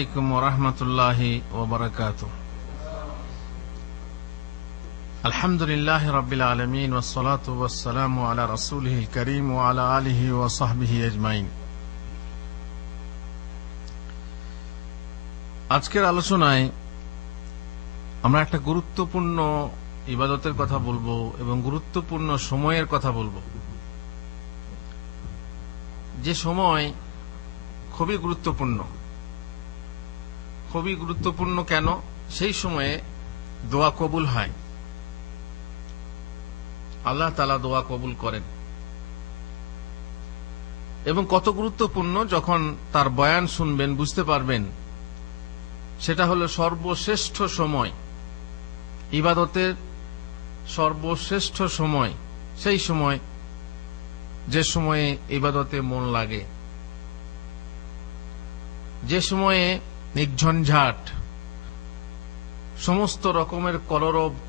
আলাইকুম ওয়া রাহমাতুল্লাহি ওয়া বারাকাতুহু। আলহামদুলিল্লাহি রাব্বিল আলামিন ওয়াস সালাতু ওয়াস সালামু আলা রাসূলিহিল কারীম ওয়া আলা আলিহি ওয়া সাহবিহি আজমাইন। আজকের আলোচনায় আমরা একটা গুরুত্বপূর্ণ ইবাদতের কথা বলবো এবং গুরুত্বপূর্ণ সময়ের কথা বলবো, যে সময় খুবই গুরুত্বপূর্ণ। কেন? সেই সময়ে দোয়া কবুল হয়, আল্লাহ তাআলা দোয়া কবুল করেন। এবং কত গুরুত্বপূর্ণ যখন তার বয়ান শুনবেন বুঝতে পারবেন। সেটা হলো সর্বশ্রেষ্ঠ সময়, ইবাদতের সর্বশ্রেষ্ঠ সময়, সেই সময় যে সময়ে ইবাদতে মন লাগে, যে সময়ে নির্ঝঞ্ঝাট, সমস্ত রকমের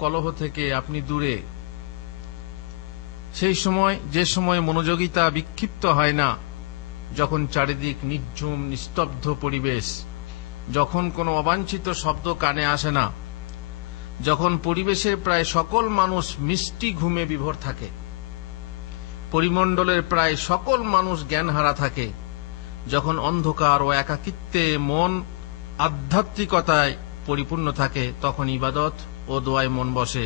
কলহ থেকে আপনি দূরে, সেই সময় যে সময় মনোযোগিতা বিক্ষিপ্ত হয় না, যখন চারিদিক নির্ঝুম নিস্তব্ধ পরিবেশ, যখন কোনো অবাঞ্ছিত শব্দ কানে আসে না, যখন পরিবেশের প্রায় সকল মানুষ মিষ্টি ঘুমে বিভোর থাকে, পরিমণ্ডলের প্রায় সকল মানুষ জ্ঞানহারা থাকে, যখন অন্ধকার ও একাকিত্বে মন আধ্যাত্মিকতায় পরিপূর্ণ থাকে, তখন ইবাদত ও দোয়ায় মন বসে।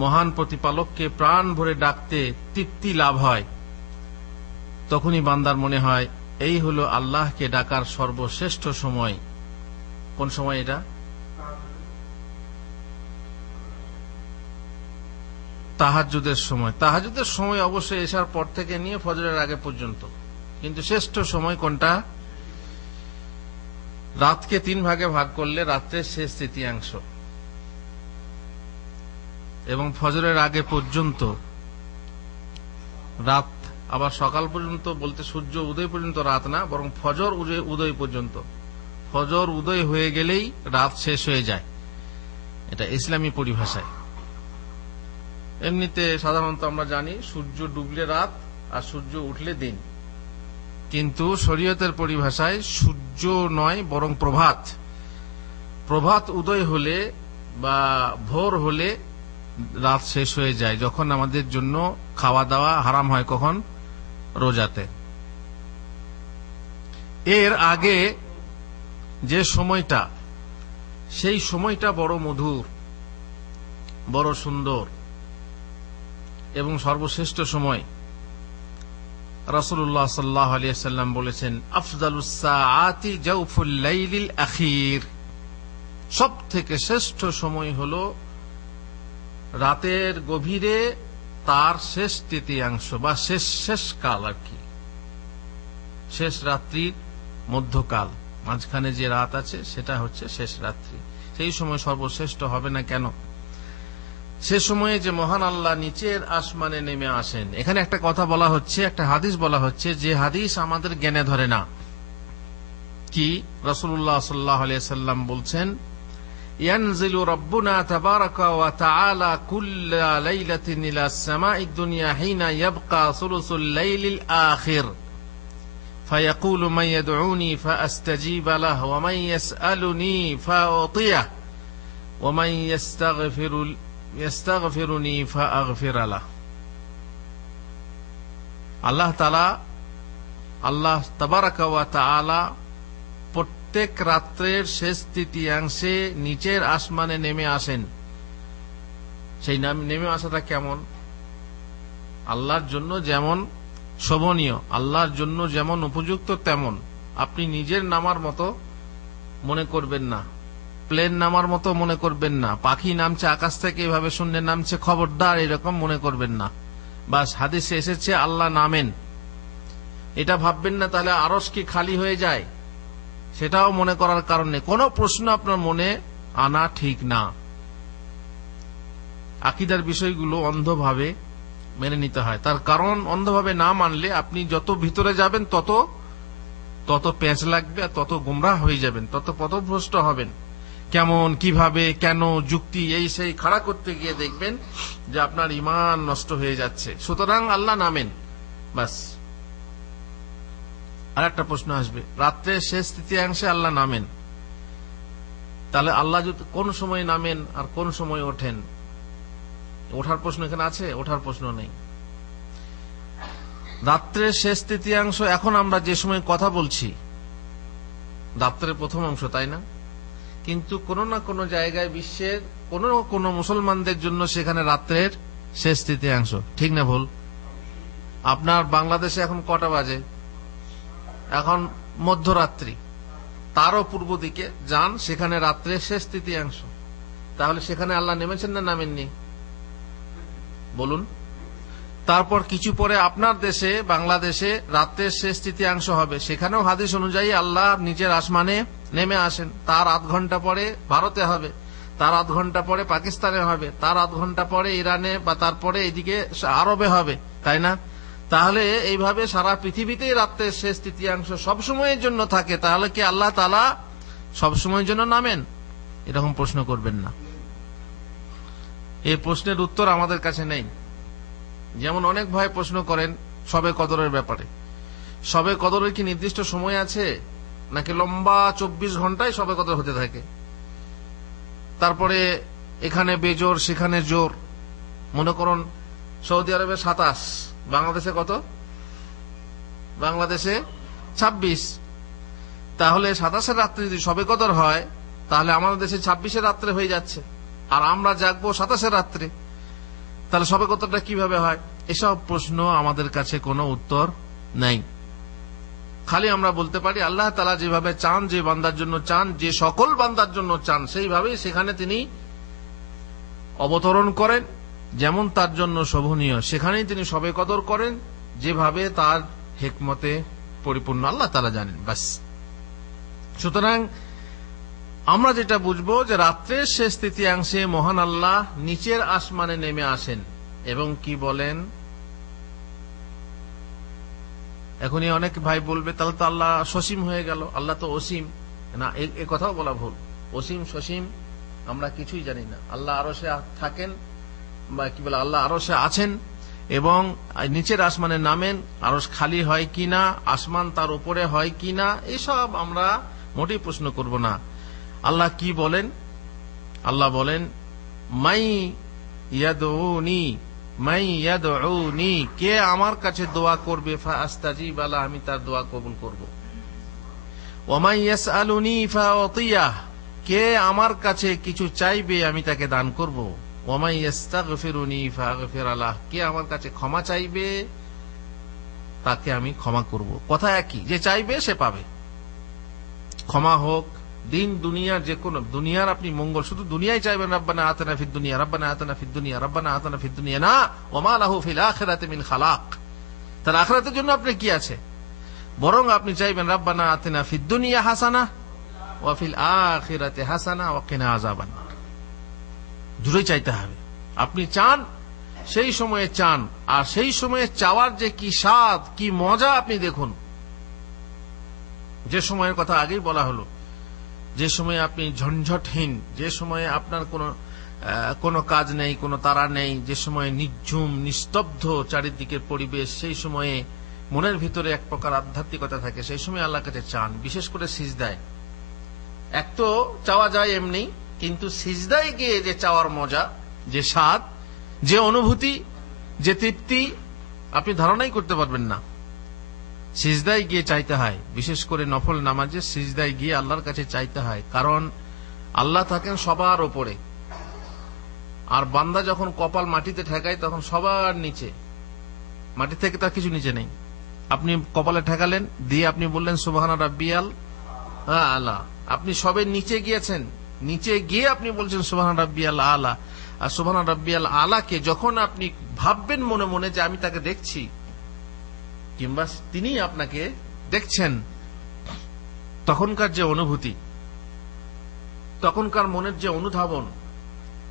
মহান প্রতিপালককে প্রাণ ভরে ডাকতে তৃপ্তি লাভ হয়। তখনই বান্দার মনে হয় এই হলো আল্লাহকে ডাকার সর্বশ্রেষ্ঠ সময়। কোন সময় এটা? তাহাজ্জুদের সময়। তাহাজ্জুদের সময় অবশ্যই এশার পর থেকে নিয়ে ফজরের আগে পর্যন্ত, কিন্তু শ্রেষ্ঠ সময় কোনটা? রাতকে 3 ভাগে ভাগ করলে রাত্রের শেষ তৃতীয়াংশ এবং ফজরের আগে পর্যন্ত রাত, আবার সকাল পর্যন্ত বলতে সূর্য উদয় পর্যন্ত রাত না, বরং ফজর উদয় পর্যন্ত। ফজর উদয় হয়ে গেলেই রাত শেষ হয়ে যায়, এটা ইসলামী পরিভাষায়। এমনিতে সাধারণত আমরা জানি সূর্য ডুবলে রাত আর সূর্য উঠলে দিন, কিন্তু শরীয়তের পরিভাষায় সূর্য নয় বরং প্রভাত উদয় হলে বা ভোর হলে রাত শেষ হয়ে যায়, যখন আমাদের জন্য খাওয়া দাওয়া হারাম হয়। কখন? রোজাতে। এর আগে যে সময়টা, সেই সময়টা বড় মধুর, বড় সুন্দর এবং সর্বশ্রেষ্ঠ সময়। রাসূলুল্লাহ সাল্লাল্লাহু আলাইহি ওয়াসাল্লাম বলেছেন, আফজালুস সাআতি জাওফুল লাইলিল আখির, সবথেকে শ্রেষ্ঠ সময় হলো রাতের গভীরে তার শেষ তৃতীয়াংশ বা শেষ কাল আর কি, শেষ রাত্রির মধ্যকাল, মাঝখানে যে রাত আছে সেটা হচ্ছে শেষ রাত্রি। সেই সময় সর্বশ্রেষ্ঠ হবে না কেন? সে সময়ে যে মহান আল্লাহ নিচের আসমানে নেমে আসেন। এখানে একটা কথা বলা হচ্ছে, একটা হাদিস বলা হচ্ছে, যে হাদিস আমাদের জ্ঞানে ধরে না। কি? রাসূলুল্লাহ সাল্লাল্লাহু আলাইহি ওয়াসাল্লাম বলছেন, ইয়ানজিলু রাব্বুনা তাবারাকা ওয়া তাআলা কুল্লা লাইলাতিন ইলাস সামাঈদ দুনিয়া হিনা ইয়াবকা সুলুসুল লাইলিল আখির ফায়াকুলু মান ইয়াদউনি ফাআস্তাজিবা লাহু ওয়া মান ইয়াসআলুনি ফাউতিয়াহু ওয়া মান ইয়াস্তাগফিরুনি ফাআগফির লাহু। আল্লাহ তাবারাকা ওয়া তাআলা প্রত্যেক রাত্রের শেষ তৃতীয়াংশে নিচের আসমানে নেমে আসেন। সেই নেমে আসাটা কেমন? আল্লাহর জন্য যেমন শোভনীয়, আল্লাহর জন্য যেমন উপযুক্ত, তেমন আপনি নিজের নামার মতো মনে করবেন না, প্লেন নামার মতো মনে করবেন না, পাখি নামছে আকাশ থেকে এভাবে শূন্যে নামছে, খবরদার এরকম মনে করবেন না। বাস হাদিসে এসেছে আল্লাহ নামেন, এটা ভাববেন না তাহলে আরশ কি খালি হয়ে যায়, সেটাও মনে করার কারণে কোনো প্রশ্ন আপনার মনে আনা ঠিক না। আকীদার বিষয়গুলো অন্ধভাবে মেনে নিতে হয়, তার কারণ অন্ধভাবে না মানলে আপনি যত ভিতরে যাবেন তত পেঁচ লাগবে, আর তত গুমরাহ হয়ে যাবেন, তত পথভ্রষ্ট হবেন। কেমন, কিভাবে, কেন, যুক্তি এই সেই খাড়া করতে গিয়ে দেখবেন যে আপনার ঈমান নষ্ট হয়ে যাচ্ছে। সুতরাং আল্লাহ নামেন, বাস। আর একটা প্রশ্ন আসবে, রাত্রের শেষ তৃতীয়াংশে আল্লাহ নামেন, তাহলে আল্লাহ যদি কোন সময় নামেন আর কোন সময় ওঠেন, ওঠার প্রশ্ন এখানে আছে? ওঠার প্রশ্ন নেই। রাত্রের শেষ তৃতীয়াংশ, এখন আমরা যে সময় কথা বলছি রাত্রের প্রথম অংশ, তাই না? কিন্তু কোন না কোন জায়গায় বিশ্বের কোন কোন মুসলমানদের জন্য সেখানে রাত্রের শেষ তৃতীয়াংশ, ঠিক না ভুল? আপনার বাংলাদেশে এখন কটা বাজে? এখন মধ্যরাত্রি। তারও পূর্ব দিকে যান, সেখানে রাত্রের শেষ তৃতীয়াংশ। তাহলে সেখানে আল্লাহ নেমেছেন না নামেননি? বলুন। তারপর কিছু পরে আপনার দেশে বাংলাদেশে রাত্রের শেষ তৃতীয়াংশ হবে, সেখানেও হাদিস অনুযায়ী আল্লাহ নিচের আসমানে নেমে আসেন। তার আধ ঘন্টা পরে ভারতে হবে, তার আধ ঘন্টা পরে পাকিস্তানে হবে, তার আধ ঘন্টা পরে ইরানে, বা তারপরে এদিকে আরবে হবে, তাই না? তাহলে এইভাবে সারা পৃথিবীতেই রাত্রের শেষ তৃতীয়াংশ সবসময়ের জন্য থাকে। তাহলে কি আল্লাহ তাআলা সবসময়ের জন্য নামেন? এরকম প্রশ্ন করবেন না। এই প্রশ্নের উত্তর আমাদের কাছে নেই। যেমন অনেক ভাই প্রশ্ন করেন শবে কদরের ব্যাপারে। শবে কদরের কি নির্দিষ্ট সময় আছে, নাকি লম্বা 24 ঘন্টায় শবে কদর হতে থাকে? তারপরে এখানে বেজোর সেখানে জোর। মনে করুন সৌদি আরবে 27, বাংলাদেশে কত? বাংলাদেশে 26। তাহলে 27-এর রাত্রে যদি শবে কদর হয়, তাহলে আমাদের দেশে 26-এর রাত্রে হয়ে যাচ্ছে, আর আমরা জাগবো 27-এর রাত্রে। তাহলে শবে কদরটা কিভাবে হয়? এসব প্রশ্ন আমাদের কাছে কোনো উত্তর নাই। খালি আমরা বলতে পারি আল্লাহ তাআলা যেভাবে চান, যে বান্দার জন্য চান, যে সকল বান্দার জন্য চান, সেইভাবেই সেখানে তিনি অবতরণ করেন। যেমন তার জন্য শোভনীয় সেখানেই তিনি শবে কদর করেন, যেভাবে তার হিকমতে পরিপূর্ণ আল্লাহ তাআলা জানেন। বাস। সুতরাং আমরা যেটা বুঝবো যে রাত্রের শেষ তৃতীয়াংশে মহান আল্লাহ নিচের আসমানে নেমে আসেন এবং কি বলেন। এখনই অনেক ভাই বলবে তাহলে তো আল্লাহ সসীম হয়ে গেল, আল্লাহ তো অসীম। না, এ কথাও বলা ভুল। অসীম সসীম আমরা কিছুই জানি না। আল্লাহ আরশে থাকেন, বা কি বলে, আল্লাহ আরশে আছেন এবং নিচের আসমানে নামেন। আরশ খালি হয় কিনা, আসমান তার উপরে হয় কিনা, এসব আমরা মোটেই প্রশ্ন করব না। আল্লাহ কি বলেন? আল্লাহ বলেন মাই ইয়াদউনি, মাই ইয়াদউনি, কে আমার কাছে দোয়া করবে, ফাআস্তাজিব লাহু, আমি তার দোয়া কবুল করব। ওয়া মাই ইয়াসআলুনি ফাউতিয়াহ, কে আমার কাছে কিছু চাইবে আমি তাকে দান করব। ওয়া মাই ইস্তাগফিরুনি ফাগফির লাহু, কে আমার কাছে ক্ষমা চাইবে তাকে আমি ক্ষমা করব। কথা একই, যে চাইবে সে পাবে। ক্ষমা হোক, দিন দুনিয়ার যে কোনো, দুনিয়ার আপনি মঙ্গল, শুধু দুনিয়ায় চাইবেন রব্বানা আতিনা ফিদ দুনিয়া, রব্বানা আতিনা ফিদ দুনিয়া, রব্বানা আতিনা ফিদ দুনিয়া, না, ওয়া মা লাহু ফিল আখিরাতি মিন খালাক। তার আখিরাতের জন্য আপনি কি আছে? বরং আপনি চাইবেন রব্বানা আতিনা ফিদ দুনিয়া হাসানা ওয়া ফিল আখিরাতি হাসানা ওয়া কিনা আযাবান নার। দুটোই চাইতে হবে। আপনি চান, সেই সময়ে চান, আর সেই সময়ে চাওয়ার যে কি স্বাদ, কি মজা আপনি দেখুন। যে সময়ের কথা আগেই বলা হলো, যে সময়ে আপনি ঝঞ্ঝটহীন, যে সময়ে আপনার কোনো কাজ নেই, কোনো তাড়া নেই, যে সময়ে নিঝুম নিস্তব্ধ চারিদিকের পরিবেশ, সেই সময়ে মনের ভিতরে এক প্রকার আধ্যাত্মিকতা থাকে, সেই সময় আল্লাহর কাছে চান। বিশেষ করে সিজদায়। এক তো চাওয়া যায় এমনি, কিন্তু সিজদায় গিয়ে যে চাওয়ার মজা, যে স্বাদ, যে অনুভূতি, যে তৃপ্তি, আপনি ধারণাই করতে পারবেন না। সিজদায় গিয়ে চাইতে হয়, বিশেষ করে নফল নামাজে সিজদায় গিয়ে আল্লাহর কাছে চাইতে হয়। কারণ আল্লাহ থাকেন সবার ওপরে, আর বান্দা যখন কপাল মাটিতে ঠেকায় তখন সবার নিচে, মাটি থেকে তার কিছু নিচে নেই। আপনি কপালে ঠেকালেন, দিয়ে আপনি বললেন সুবহানা রাব্বিয়াল আলা, আপনি সবে নিচে গিয়েছেন, নিচে গিয়ে আপনি বলছেন সুবহানা রাব্বিয়াল আলা। আর সুবহানা রাব্বিয়াল আলাকে যখন আপনি ভাববেন মনে মনে যে আমি তাকে দেখছি, কিংবা তিনি আপনাকে দেখছেন, তখনকার যে অনুভূতি, তখনকার মনের যে অনুধাবন,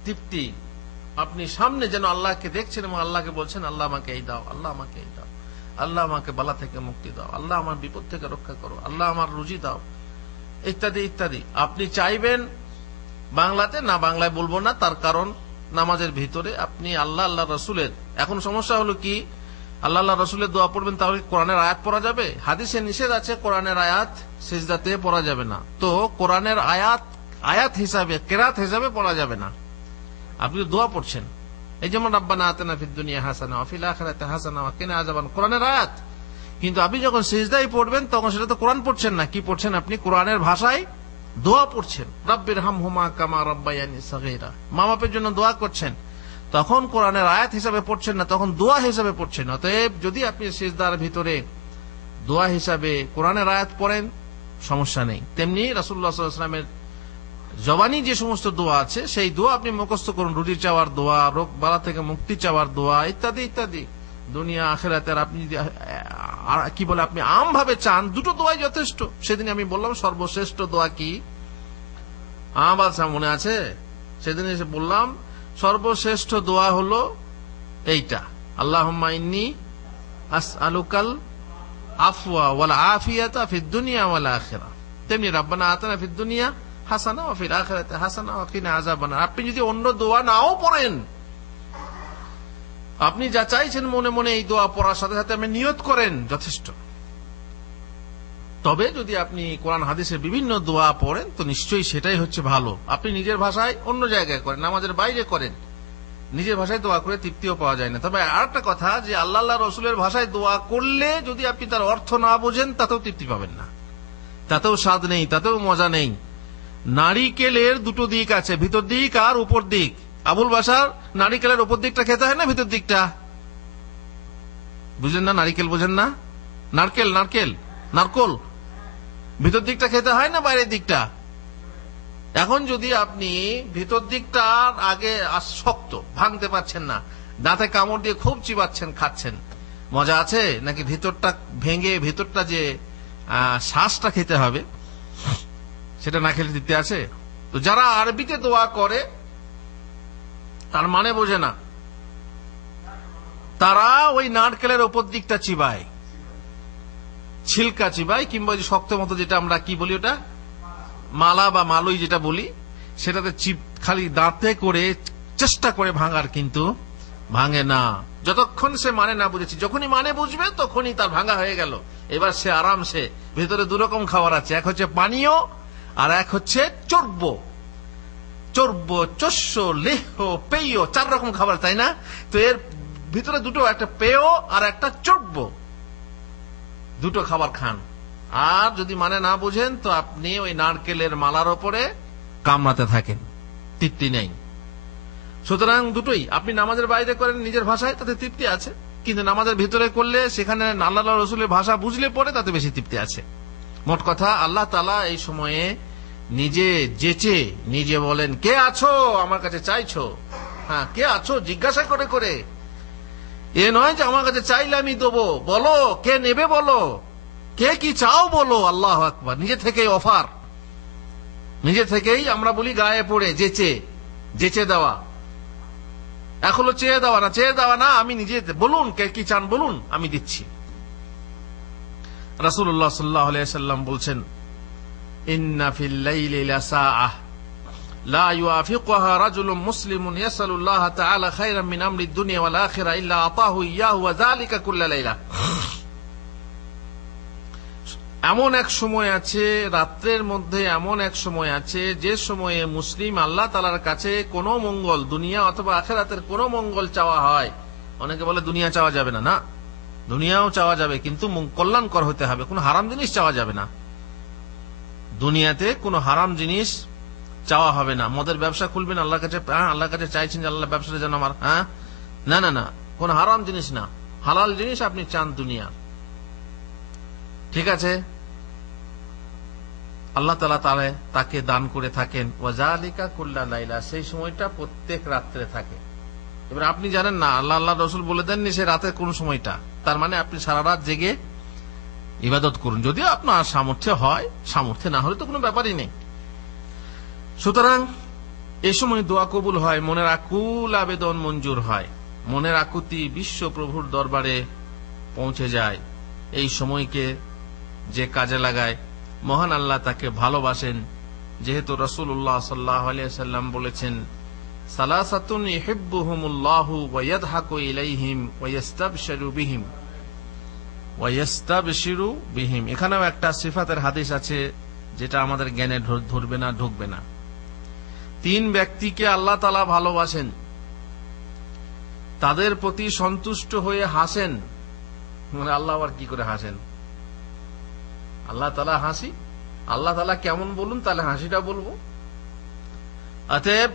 তৃপ্তি, আপনি সামনে যেন আল্লাহকে দেখছেন এবং আল্লাহকে বলছেন আল্লাহ আমাকে এই দাও, আল্লাহ আমাকে এই দাও, আল্লাহ আমাকে বালা থেকে মুক্তি দাও, আল্লাহ আমার বিপদ থেকে রক্ষা করো, আল্লাহ আমার রুজি দাও, ইত্যাদি ইত্যাদি। আপনি চাইবেন বাংলাতে, না বাংলায় বলবো না, তার কারণ নামাজের ভিতরে আপনি আল্লাহ আল্লাহ রসুলের, এখন সমস্যা হলো কি, আল্লাহ আল্লাহ রসুলের দোয়া পড়বেন, তাহলে কোরআনের আয়াত পড়া যাবে? হাদিসে নিষেধ আছে কোরআনের আয়াত সিজদাতে পড়া যাবে না। তো কোরআনের আয়াত আয়াত হিসাবে, কেরাত হিসাবে পড়া যাবে না। আপনি দোয়া পড়ছেন, এই যেমন রাব্বানা আতিনা ফিদ দুনিয়া হাসানা ওয়া ফিল আখিরাতি হাসানা ওয়া কিনা আযাবান, কোরআনের আয়াত। কিন্তু আপনি যখন সিজদায় পড়বেন তখন সেটা তো কোরআন পড়ছেন না, কি পড়ছেন আপনি? কোরআনের ভাষায় দোয়া পড়ছেন, রাব্বির হামহুমা কামা রাব্বায়ানি সাগীরা, মা বাপের জন্য দোয়া করছেন, তখন কোরআনের আয়াত হিসাবে পড়ছেন না, তখন দোয়া হিসাবে পড়ছেন। অতএব যদি আপনি সিজদার ভিতরে দোয়া হিসাবে কোরআনের আয়াত পড়েন সমস্যা নেই। তেমনি রাসূলুল্লাহ সাল্লাল্লাহু আলাইহি ওয়াসাল্লামের জবানি যে সমস্ত দোয়া আছে সেই দোয়া আপনি মুখস্থ করুন, রুজি চাওয়ার দোয়া, রোগ বালা থেকে মুক্তি চাওয়ার দোয়া, ইত্যাদি ইত্যাদি। দুনিয়া আখিরাতের আপনি যদি কি বলে আপনি আম ভাবে চান, দুটো দোয়াই যথেষ্ট। সেদিন আমি বললাম সর্বশ্রেষ্ঠ দোয়া কি, আমার মনে আছে? সেদিন এসে বললাম সর্বশ্রেষ্ঠ দোয়া হলো এইটা, আল্লাহুম্মা ইন্নী আসআলুকাল আফওয়া ওয়াল আফিয়াতা ফিদ দুনিয়া ওয়াল আখিরাহ। তেমনি রাব্বানা আতিনা ফিদ দুনিয়া হাসানা ওয়া ফিল আখিরাতি হাসানা ওয়া কিনা আযাবান। আপনি যদি অন্য দোয়া নাও পড়েন, আপনি যা চাইছেন মনে মনে এই দোয়া পড়ার সাথে সাথে আপনি নিয়ত করেন, যথেষ্ট। তবে যদি আপনি কোরআন হাদিসের বিভিন্ন দোয়া পড়েন তো নিশ্চয়ই সেটাই হচ্ছে ভালো। আপনি নিজের ভাষায় অন্য জায়গায় করেন, নামাজের বাইরে করেন, নিজের ভাষায় দোয়া করে তৃপ্তিও পাওয়া যায় না। তবে আরেকটা কথা যে আল্লাহ রসুলের ভাষায় দোয়া করলে যদি আপনি তার অর্থ না বোঝেন তাতেও তৃপ্তি পাবেন না, তাতেও স্বাদ নেই, তাতেও মজা নেই। নারিকেলের দুটো দিক আছে, ভিতর দিক আর উপর দিক। আবুল বাশার, নারিকেলের উপর দিকটা খেতে হয় না ভিতর দিকটা? বুঝেন না? নারিকেল বোঝেন না? নারকেল, নারকেল, নারকোল, ভিতর দিকটা খেতে হয় না বাইরের দিকটা? এখন যদি আপনি ভিতর দিকটা আগে শক্ত, ভাঙতে পারছেন না, দাঁতে কামড় দিয়ে খুব চিবাচ্ছেন, খাচ্ছেন, মজা আছে? নাকি ভিতরটা ভেঙে ভিতরটা যে শ্বাসটা খেতে হবে সেটা না খেলে দিতে আছে? তো যারা আরবিতে দোয়া করে তার মানে বোঝে না, তারা ওই নারকেলের ওপর দিকটা চিবায়, ছিলকা চিবায়, কিংবা যে শক্ত মতো যেটা আমরা কি বলি ওটা মালা বা মালুই যেটা বলি, সেটাতে চিপ খালি দাঁতে করে চেষ্টা করে ভাঙার, কিন্তু ভাঙে না যতক্ষণ সে মানে না বুঝেছি। যখনই মানে বুঝবে তখনই তার ভাঙা হয়ে গেল। এবার সে আরামসে, ভেতরে দুরকম খাবার আছে, এক হচ্ছে পানীয় আর এক হচ্ছে চর্ব। চর্ব, চস্য, লেহ, পেয়, 4 রকম খাবার, তাই না? তো এর ভিতরে দুটো, একটা পেয় আর একটা চর্ব, দুটো খাবার খান। আর যদি মানে না বুঝেন তো আপনি ওই নারকেলের মালার ওপরে কামড়াতে থাকেন, তৃপ্তি নেই। সুতরাং দুটোই আপনি নামাজের বাইরে করেন নিজের ভাষায়, তাতে তৃপ্তি আছে, কিন্তু নামাজের ভিতরে করলে সেখানে আল্লাহ রসুলের ভাষা বুঝলে পরে তাতে বেশি তৃপ্তি আছে। মোট কথা আল্লাহ তাআলা এই সময়ে নিজে যেচে নিজে বলেন, কে আছো আমার কাছে চাইছো? হ্যাঁ, কে আছো জিজ্ঞাসা করে করে। এ নয় যে আমার কাছে চাইলে আমি দেবো, বলো কে নেবে, বলো কে কি চাও বলো। আল্লাহু আকবার, নিজে থেকেই অফার, নিজে থেকেই আমরা বলি গায়ে পড়ে যেচে, যেচে দেওয়া। এখনো চেয়ে দেওয়া না, চেয়ে দেওয়া না, আমি নিজে, বলুন কে কি চান বলুন, আমি দিচ্ছি। রাসূলুল্লাহ সাল্লাল্লাহু আলাইহি ওয়াসাল্লাম বলছেন, ইন্না ফিল লাইলি লাসাআহ লা ইউআফিকুহা রাজুলুম মুসলিমুন ইয়াসালুল্লাহ তাআলা খায়রাম মিন আমরিদ দুনিয়া ওয়াল আখিরাহ ইল্লা আতাহু ইয়াহু ওয়া যালিকা কুল্লা লাইলা। এমন এক সময় আছে, রাত্রের মধ্যে এমন এক সময় আছে যে সময়ে মুসলিম আল্লাহ তাআলার কাছে কোনো মঙ্গল, দুনিয়া অথবা আখিরাতের কোনো মঙ্গল চাওয়া হয়। অনেকে বলে দুনিয়া চাওয়া যাবে না, না, দুনিয়াও চাওয়া যাবে, কিন্তু কল্যাণকর হতে হবে, কোনো হারাম জিনিস চাওয়া যাবে না। দুনিয়াতে কোনো হারাম জিনিস চাওয়া হবে না। মদের ব্যবসা খুলবেন আল্লাহর কাছে, আল্লাহর কাছে চাইছেন যে আল্লাহ ব্যবসাটা যেন আমার, না না না, কোন হারাম জিনিস না, হালাল জিনিস আপনি চান দুনিয়া, ঠিক আছে? আল্লাহ তাআলা তাকে দান করে থাকেন ওয়াজালিকা কুল্লা লাইলা, সেই সময়টা প্রত্যেক রাত্রে থাকে। এবার আপনি জানেন না, আল্লাহ রসুল বলে দেননি সে রাতের কোন সময়টা, তার মানে আপনি সারা রাত জেগে ইবাদত করুন, যদিও আপনার সামর্থ্য হয়, সামর্থ্য না হলে তো কোনো ব্যাপারই নেই। সুতরাং এ সময় দোয়া কবুল হয়, মনের আকুল আবেদন মঞ্জুর হয়, মনের আকুতি বিশ্ব প্রভুর দরবারে পৌঁছে যায়। এই সময়কে যে কাজে লাগায় মহান আল্লাহ তাকে ভালোবাসেন, যেহেতু রাসূলুল্লাহ সাল্লাল্লাহু আলাইহি ওয়াসাল্লাম বলেছেন, সালাসাতুন ইউহিব্বুহুমুল্লাহু ওয়া ইয়াদহাকু ইলাইহিম ওয়া ইস্তাবশিরু বিহিম ওয়া ইস্তাবশিরু বিহিম। এখানেও একটা সিফাতের হাদিস আছে যেটা আমাদের জ্ঞানে ধরবে না, ঢুকবে না। তিন ব্যক্তিকে আল্লাহ তাআলা ভালোবাসেন, তাদের প্রতি সন্তুষ্ট হয়ে হাসেন। মানে আল্লাহ আবার কি করে হাসেন? আল্লাহ তাআলা হাসি, আল্লাহ তাআলা কেমন বলুন, তাহলে হাসিটা বলবো। অতএব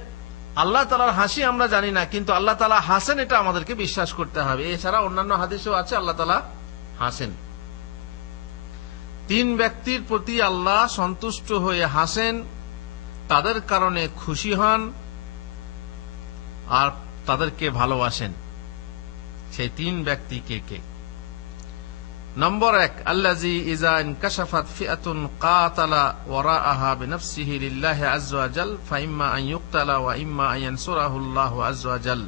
আল্লাহ তাআলার হাসি আমরা জানি না, কিন্তু আল্লাহ তাআলা হাসেন এটা আমাদেরকে বিশ্বাস করতে হবে। এছাড়া অন্যান্য হাদিসেও আছে আল্লাহ তাআলা হাসেন। তিন ব্যক্তির প্রতি আল্লাহ সন্তুষ্ট হয়ে হাসেন, তাদের কারণে খুশি হন আর তাদেরকে ভালোবাসেন। সেই তিন ব্যক্তি কে কে? নম্বর 1, আল্লাযী ইযা ইনকাশাফাত ফিআতুন কাতালা ওয়ারাআহা বিনাফসিহি লিল্লাহি আযজা ওয়া জাল ফাইম্মা আন ইউকতালা ওয়া ইম্মা আন ইয়ানসুরাহু আল্লাহু আযজা ওয়া জাল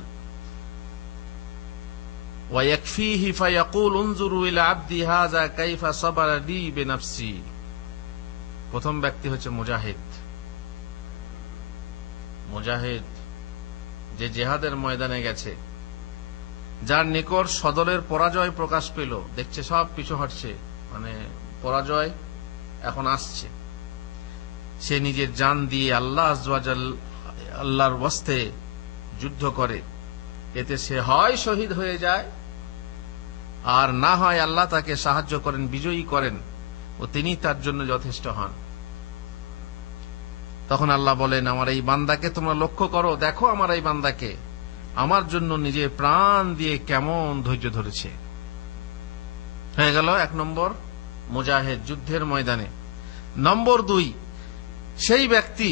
ওয়া ইয়াকফিহি ফায়াকুল উনজুরু ইলা আবদি হাযা কাইফা সাবারা লি বিনাফসি। প্রথম ব্যক্তি হচ্ছে মুজাহিদ। মুজাহিদ যে জিহাদের ময়দানে গেছে, যার নিকট সদলের পরাজয় প্রকাশ পেল, দেখছে সব পিছু হটছে, মানে পরাজয় এখন আসছে, সে নিজের জান দিয়ে আল্লাহ আযজা ওয়া জাল আল্লাহর ওয়াস্তে যুদ্ধ করে। এতে সে হয় শহীদ হয়ে যায়, আর না হয় আল্লাহ তাকে সাহায্য করেন, বিজয়ী করেন ও তিনি তার জন্য যথেষ্ট হন। তখন আল্লাহ বলেন, আমার এই বান্দাকে তোমরা লক্ষ্য করো, দেখো আমার এই বান্দাকে, আমার জন্য নিজের প্রাণ দিয়ে কেমন ধৈর্য ধরেছে। হয়ে গেল 1 নম্বর মুজাহিদ, যুদ্ধের ময়দানে। নম্বর 2, সেই ব্যক্তি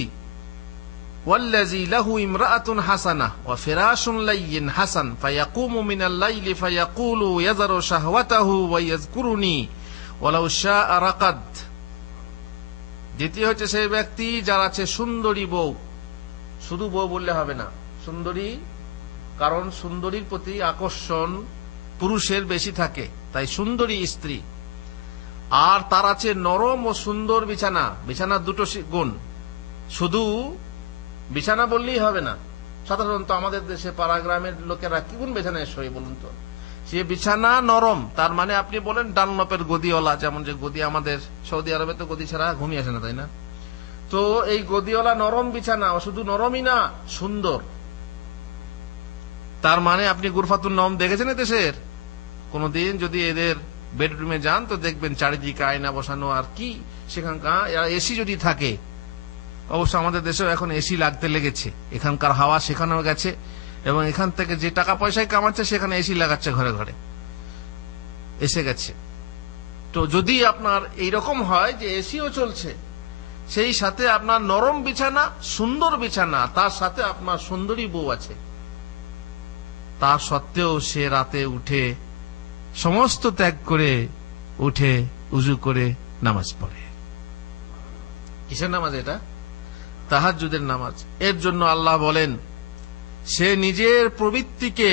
ওয়াল্লাযী লাহু ইমরাআতুন হাসানাহ ওয়া ফিরাশুন লাইয়িন হাসান ফায়াকুমু মিনাল লাইলি ফায়াকুলু ইয়াযরু শাহওয়াতাহু ওয়া ইয়াযকুরুনি ওয়ালাউ শাআ রাকাদ। দ্বিতীয় হচ্ছে সেই ব্যক্তি যার আছে সুন্দরী বউ। শুধু বউ বললে হবে না, সুন্দরী, কারণ সুন্দরীর প্রতি আকর্ষণ পুরুষের বেশি থাকে, তাই সুন্দরী স্ত্রী। আর তার আছে নরম ও সুন্দর বিছানা। বিছানার দুটো গুণ, শুধু বিছানা বললেই হবে না। সাধারণত আমাদের দেশে পাড়া গ্রামের লোকেরা কি কোন বিছানায় শোয় বলুন তো? সে বিছানা নরম, তার মানে আপনি বলেন ডানলপের গদিওয়ালা, যেমন যে গদি আমাদের সৌদি আরবে তো গদি ছাড়া ঘুমিয়ে আসে না, তাই না? তো এই গদিওয়ালা নরম বিছানা, শুধু নরমই না, সুন্দর। তার মানে আপনি গুরফাতুন নওম দেখেছেন দেশের? কোনদিন যদি এদের বেডরুমে যান তো দেখবেন চারিদিকে আয়না বসানো, আর কি সেখানকার এসি যদি থাকে। অবশ্য আমাদের দেশেও এখন এসি লাগতে লেগেছে, এখানকার হাওয়া সেখানেও গেছে, এবং এখান থেকে যে টাকা পয়সায় কামাচ্ছে সেখানে এসি লাগাচ্ছে, ঘরে ঘরে এসে গেছে। তো যদি আপনার এইরকম হয় যে এসিও চলছে, সেই সাথে আপনার নরম বিছানা, সুন্দর বিছানা, তার সাথে আপনার সুন্দরী বউ আছে, তা সত্ত্বেও সে রাতে উঠে সমস্ত ত্যাগ করে উঠে উজু করে নামাজ পড়ে। কিসের নামাজ এটা? তাহাজ্জুদের নামাজ। এর জন্য আল্লাহ বলেন, সে নিজের প্রবৃত্তিকে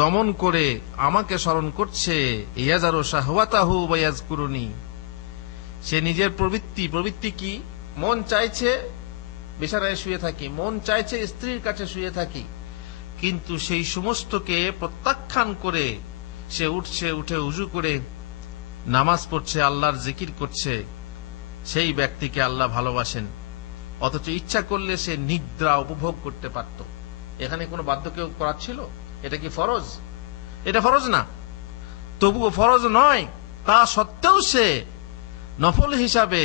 দমন করে আমাকে স্মরণ করছে। ইয়াজারু শাহওয়াতাহু ওয়া ইয়াযকুরুনি। সে নিজের প্রবৃত্তি কি? মন চাইছে বিছানায় শুয়ে থাকি, মন চাইছে স্ত্রীর কাছে শুয়ে থাকি, কিন্তু সেই সমস্তকে প্রত্যাখ্যান করে সে উঠছে, উঠে উজু করে নামাজ পড়ছে, আল্লাহর জিকির করছে। সেই ব্যক্তিকে আল্লাহ ভালোবাসেন। অথচ ইচ্ছা করলে সে নিদ্রা উপভোগ করতে পারত। এখানে কোনো বাধ্য কেউ করাচ্ছিল? এটা কি ফরজ? এটা ফরজ না, তবুও ফরজ নয়, তা সত্ত্বেও সে নফল হিসাবে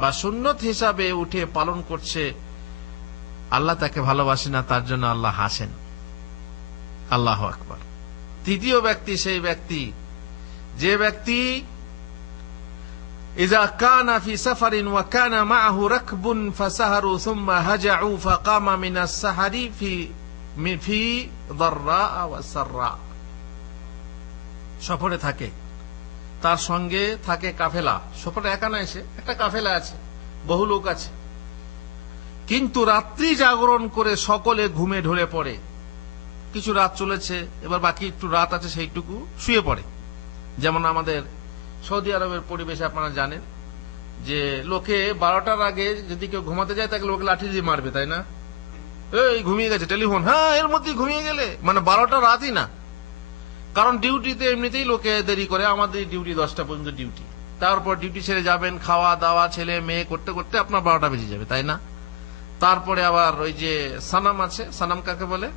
বা সুন্নত হিসাবে উঠে পালন করছে। আল্লাহ তাকে ভালোবাসে না, তার জন্য আল্লাহ হাসেন। আল্লাহু আকবার। তৃতীয় ব্যক্তি সেই ব্যক্তি যে ব্যক্তি ইযা কানা ফি সাফারিন ওয়া কানা মাআহু রাকবুন ফাসাহারু সুম্মা হাজাউ ফাকামা মিনাস সাহারি ফি দাররা ওয়া সাররা। সফরে থাকে, তার সঙ্গে থাকে কাফেলা। সফরে একা না, এসে একটা কাফেলা আছে, বহু লোক আছে, কিন্তু রাত্রি জাগরণ করে সকলে ঘুমে ঢলে পড়ে। কিছু রাত চলেছে, এবার বাকি একটু রাত আছে, সেইটুকু শুয়ে পড়ে। যেমন আমাদের সৌদি আরবের পরিবেশে আপনারা জানেন যে লোকে 12টার আগে যদি কেউ ঘুমাতে যায় তাকে লোকে লাঠি দিয়ে মারবে, তাই না? এই ঘুমিয়ে গেছে, টেলিফোন, হ্যাঁ এর মধ্যে ঘুমিয়ে গেলে, মানে 12টা রাতই না। কারণ ডিউটিতে এমনিতেই লোকে দেরি করে, আমাদের ডিউটি 10টা পর্যন্ত ডিউটি, তারপর ডিউটি ছেড়ে যাবেন, খাওয়া দাওয়া ছেলে মেয়ে করতে করতে আপনার 12টা বেজে যাবে, তাই না? তারপরে আবার ওই যে সানাম আছে, সানাম কাকে বলে,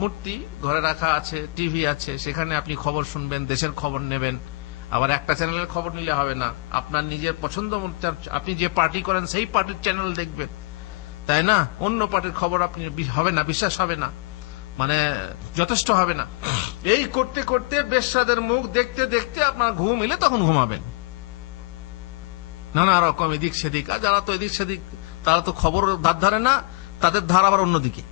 মূর্তি ঘরে রাখা আছে, টিভি আছে, সেখানে আপনি খবর শুনবেন, দেশের খবর নেবেন। আবার একটা চ্যানেলের খবর নিলে হবে না, আপনার নিজের পছন্দ মতো আপনি যে পার্টি করেন সেই পার্টির চ্যানেল দেখবেন, তাই না? অন্য পার্টির খবর আপনি হবে না, বিশ্বাস হবে না, মানে যথেষ্ট হবে না। এই করতে করতে বেশ্যাদের মুখ দেখতে দেখতে আপনার ঘুম এলে তখন ঘুমাবেন। নানা রকম এদিক সেদিক, আর যারা তো এদিক সেদিক তারা তো খবর ধার ধারে না, তাদের ধার আবার অন্যদিকে।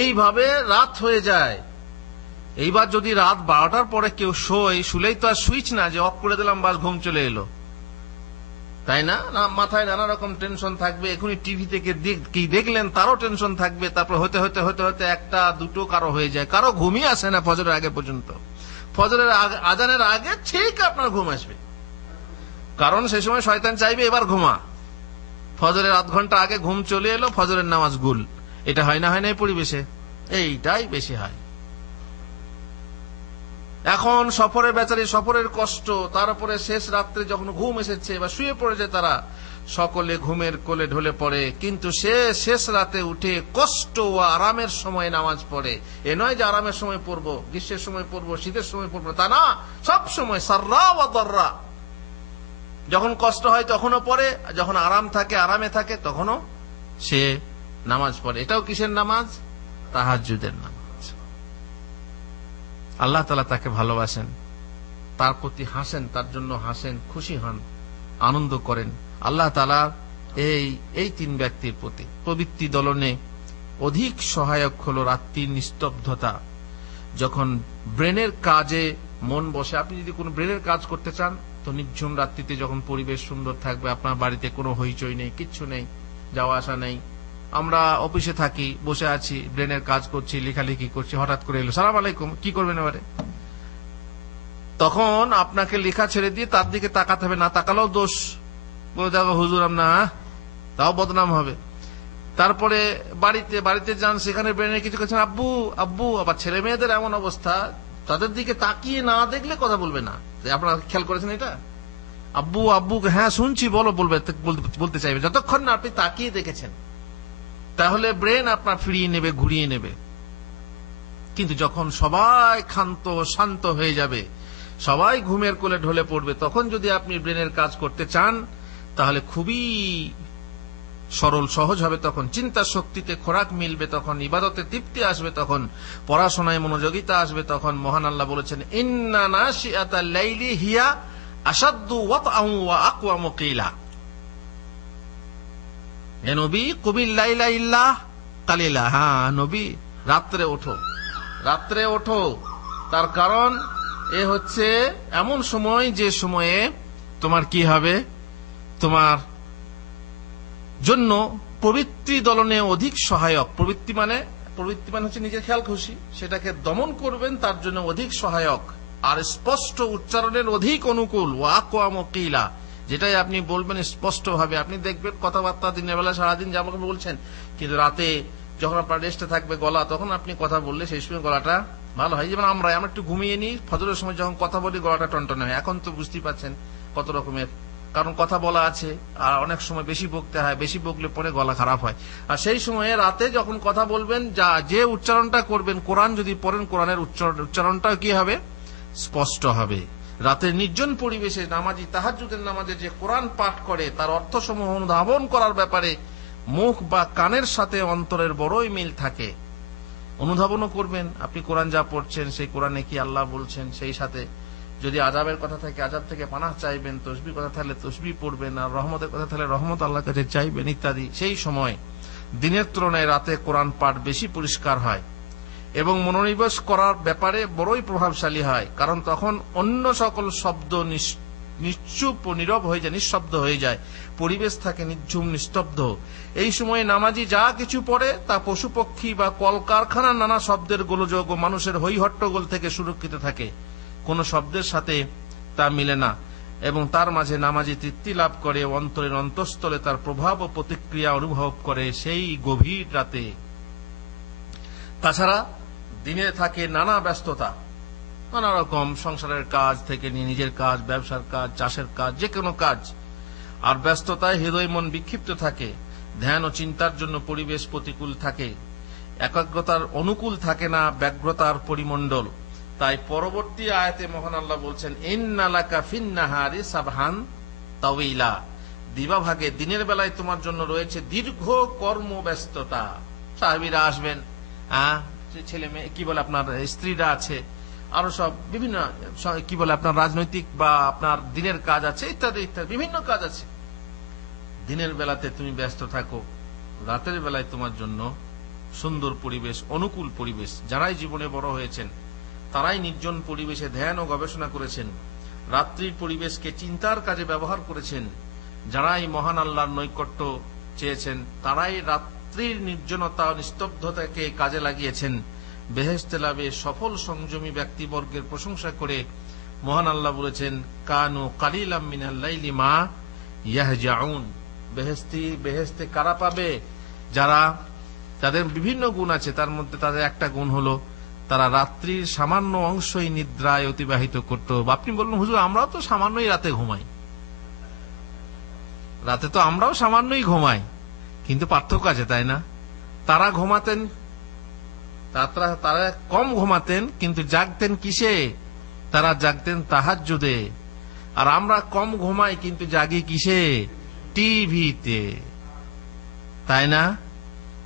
এইভাবে রাত হয়ে যায়। এইবার যদি রাত 12টার পরে কেউ শুলেই তো আর সুইচ না যে অফ করে দিলাম বাস ঘুম চলে এলো, তাই না? মাথায় নানা রকম টেনশন থাকবে, এখনই টিভি থেকে কি দেখলেন তারও টেনশন থাকবে। তারপর হতে হতে হতে হতে একটা দুটো কারো হয়ে যায়, কারো ঘুমই আসে না ফজরের আগে পর্যন্ত। ফজরের আজানের আগে ঠিক আপনার ঘুম আসবে, কারণ সেই সময় শয়তান চাইবে এবার ঘুমা। ফজরের আধ ঘন্টা আগে ঘুম চলে এলো, ফজরের নামাজ গুল। এটা হয় না এই পরিবেশে? এইটাই বেশি হয়। এখন সফরের বেচারি, সফরের কষ্ট, তারপরে শেষ রাত্রে যখন ঘুম এসেছে বা শুয়ে পড়েছে তারা, সকলে ঘুমের কোলে ঢলে পড়ে। কিন্তু সে শেষ রাতে উঠে কষ্ট ও আরামের সময় নামাজ পড়ে। এ নয় যে আরামের সময় পড়বো, গ্রীষ্মের সময় পড়বো, শীতের সময় পড়বো, তা না, সব সময় সাররা ওয়া দাররা। যখন কষ্ট হয় তখনও পড়ে, যখন আরাম থাকে, আরামে থাকে, তখনও সে নামাজ পড়ে। এটাও কিসের নামাজ? তাহাজ্জুদের নামাজ। আল্লাহ তাআলা তাকে ভালোবাসেন, তার প্রতি হাসেন, তার জন্য হাসেন, খুশি হন, আনন্দ করেন। আল্লাহ তাআলা এই তিন ব্যক্তির প্রতি প্রবৃত্তি দলনে অধিক সহায়ক হলো রাত্রির নিস্তব্ধতা। যখন ব্রেনের কাজে মন বসে, আপনি যদি কোনো ব্রেনের কাজ করতে চান তো নির্ঝুম রাত্রিতে যখন পরিবেশ সুন্দর থাকবে, আপনার বাড়িতে কোনো হইচই নেই, কিচ্ছু নেই, যাওয়া আসা নেই। আমরা অফিসে থাকি, বসে আছি, ব্রেনের কাজ করছি, লেখালেখি করছি, হঠাৎ করে এলো সালাম আলাইকুম, কি করবেন এবারে? তখন আপনাকে লেখা ছেড়ে দিয়ে তার দিকে তাকাতে হবে, না তাকালেও দোষ, বলে দেখো হুজুর না, তাও বদনাম হবে। তারপরে বাড়িতে যান, সেখানে ব্রেনে কিছু করছেন, আব্বু আব্বু। আবার ছেলে মেয়েদের এমন অবস্থা, তাদের দিকে তাকিয়ে না দেখলে কথা বলবে না। আপনারা খেয়াল করেছেন এটা? আব্বু আব্বু, হ্যাঁ শুনছি, বলতে চাইবে যতক্ষণ না আপনি তাকিয়ে দেখেছেন, তাহলে ব্রেন আপনার ফিরিয়ে নেবে, ঘুরিয়ে নেবে। কিন্তু যখন সবাই ক্ষান্ত শান্ত হয়ে যাবে, সবাই ঘুমের কোলে ঢলে পড়বে, তখন যদি আপনি ব্রেনের কাজ করতে চান তাহলে খুবই সরল সহজ হবে। তখন চিন্তা শক্তিতে খোরাক মিলবে, তখন ইবাদতে তৃপ্তি আসবে, তখন পড়াশোনায় মনোযোগিতা আসবে। তখন মহান আল্লাহ বলেছেন, ইন্না নাশিআতাল লাইলি হিয়া আশাদ্দু ওয়াতআন ওয়া আকওয়ামু কিলা। হে নবী, কুমিল লাইলা ইল্লা কালিলা। হ্যাঁ নবী, রাত্রে ওঠো, রাত্রে ওঠো। তার কারণ এ হচ্ছে এমন সময় যে সময়ে তোমার কি হবে, তোমার জন্য প্রবৃত্তি দলনে অধিক সহায়ক। প্রবৃত্তি মানে হচ্ছে নিজের খেয়াল খুশি, সেটাকে দমন করবেন, তার জন্য অধিক সহায়ক আর স্পষ্ট উচ্চারণের অধিক অনুকূল। ওয়াকওয়ামু কিলা, যেটাই আপনি বলবেন স্পষ্ট ভাবে। আপনি দেখবেন কথাবার্তা দিনের বেলা সারাদিন যেমন বলছেন, কিন্তু রাতে যখন আপনার রেস্টে থাকবে গলা, তখন আপনি কথা বললে সেই সময় গলাটা ভালো হয়। যেমন আমরা একটু ঘুমিয়ে নিই, ফজরের সময় যখন কথা বলি গলাটা টনটনে হয়। এখন তো বুঝতেই পারছেন কত রকমের, কারণ কথা বলা আছে, আর অনেক সময় বেশি বকতে হয়, বেশি বকলে পরে গলা খারাপ হয়। আর সেই সময়ে রাতে যখন কথা বলবেন, যে উচ্চারণটা করবেন, কোরআন যদি পড়েন, কোরআনের উচ্চারণটা কি হবে, স্পষ্ট হবে। রাতের নির্জন পরিবেশে নামাজি তাহাজ্জুদের নামাজে যে কোরআন পাঠ করে, তার অর্থসমূহ অনুধাবন করার ব্যাপারে মুখ বা কানের সাথে অন্তরের বড়ই মিল থাকে। অনুধাবনও করবেন আপনি, কোরআন যা পড়ছেন সেই কোরআনে কি আল্লাহ বলছেন, সেই সাথে যদি আযাবের কথা থাকে আযাব থেকে পানাহ চাইবেন, তসবিহ কথা থাকলে তসবিহ পড়বেন, আর রহমতের কথা থাকলে রহমত আল্লাহর কাছে চাইবেন ইত্যাদি। সেই সময় দিনের তুলনায় রাতে কোরআন পাঠ বেশি পরিষ্কার হয় এবং মনোনিবেশ করার ব্যাপারে বড়ই প্রভাবশালী হয়। কারণ তখন অন্য সকল শব্দ নিশ্চুপ ও নীরব হয়ে যায়, নিঃশব্দ হয়ে যায়, পরিবেশ থাকে নিঝুম নিস্তব্ধ। এই সময়ে নামাজি যা কিছু পড়ে তা পশু পক্ষী বা কলকারখানার নানা শব্দের গোলযোগ ও মানুষের হৈ হট্টগোল থেকে সুরক্ষিত থাকে। কোন শব্দের সাথে তা মিলে না এবং তার মাঝে নামাজি তৃপ্তি লাভ করে, অন্তরের অন্তঃস্থলে তার প্রভাব ও প্রতিক্রিয়া অনুভব করে সেই গভীর রাতে। তাছাড়া দিনে থাকে নানা ব্যস্ততা, নানা রকম সংসারের কাজ থেকে নিয়ে নিজের কাজ, ব্যবসার কাজ, চাষের কাজ, যে কোনো কাজ। আর ব্যস্ততায় হৃদয় মন বিক্ষিপ্ত থাকে, ধ্যান ও চিন্তার জন্য পরিবেশ প্রতিকূল থাকে, একাগ্রতার অনুকূল থাকে না ব্যগ্রতার পরিমণ্ডল। তাই পরবর্তী আয়াতে মহান আল্লাহ বলছেন, ইন্নালাকা ফিন্নাহারি সাবহান তাওয়িলা, দিবাভাগে দিনের বেলায় তোমার জন্য রয়েছে দীর্ঘ কর্মব্যস্ততা। সাহাবীরা আসবেন, ছেলে মেয়ে কি বলে আপনার স্ত্রীরা আছে, আরো সব বিভিন্ন কি বলে আপনার রাজনৈতিক বা আপনার দিনের কাজ আছে, ইত্যাদি ইত্যাদি বিভিন্ন কাজ আছে। দিনের বেলাতে তুমি ব্যস্ত থাকো, রাতের বেলায় তোমার জন্য সুন্দর পরিবেশ, অনুকূল পরিবেশ। যারাই জীবনে বড় হয়েছেন তারাই নির্জন পরিবেশে ধ্যান ও গবেষণা করেছেন, রাত্রির পরিবেশকে চিন্তার কাজে ব্যবহার করেছেন। যারাই মহান আল্লাহর নৈকট্য চেয়েছেন তারাই রাত্রির নির্জনতা ও নিস্তব্ধতাকে কাজে লাগিয়েছেন। বেহেশতে লাভে সফল সংযমী ব্যক্তিবর্গের প্রশংসা করে মহান আল্লাহ বলেছেন, কানু কালিলাম মিনাল লাইলি মা ইয়াহজাউন। বেহেশতে কারা পাবে? যারা, তাদের বিভিন্ন গুণ আছে, তার মধ্যে তাদের একটা গুণ হলো তারা রাত্রির সামান্য অংশই নিদ্রায় অতিবাহিত করত। আপনি বললেন, হুজুর আমরাও তো সামান্যই রাতে ঘুমাই। রাতে তো আমরাও সামান্যই ঘুমাই, কিন্তু পার্থক্য আছে, তাই না? তারা ঘুমাতেন, তারা কম ঘুমাতেন, কিন্তু জাগতেন কিসে? তারা জাগতেন তাহাজ্জুদে। আর আমরা কম ঘুমাই কিন্তু জাগি কিসে? টিভিতে, তাই না?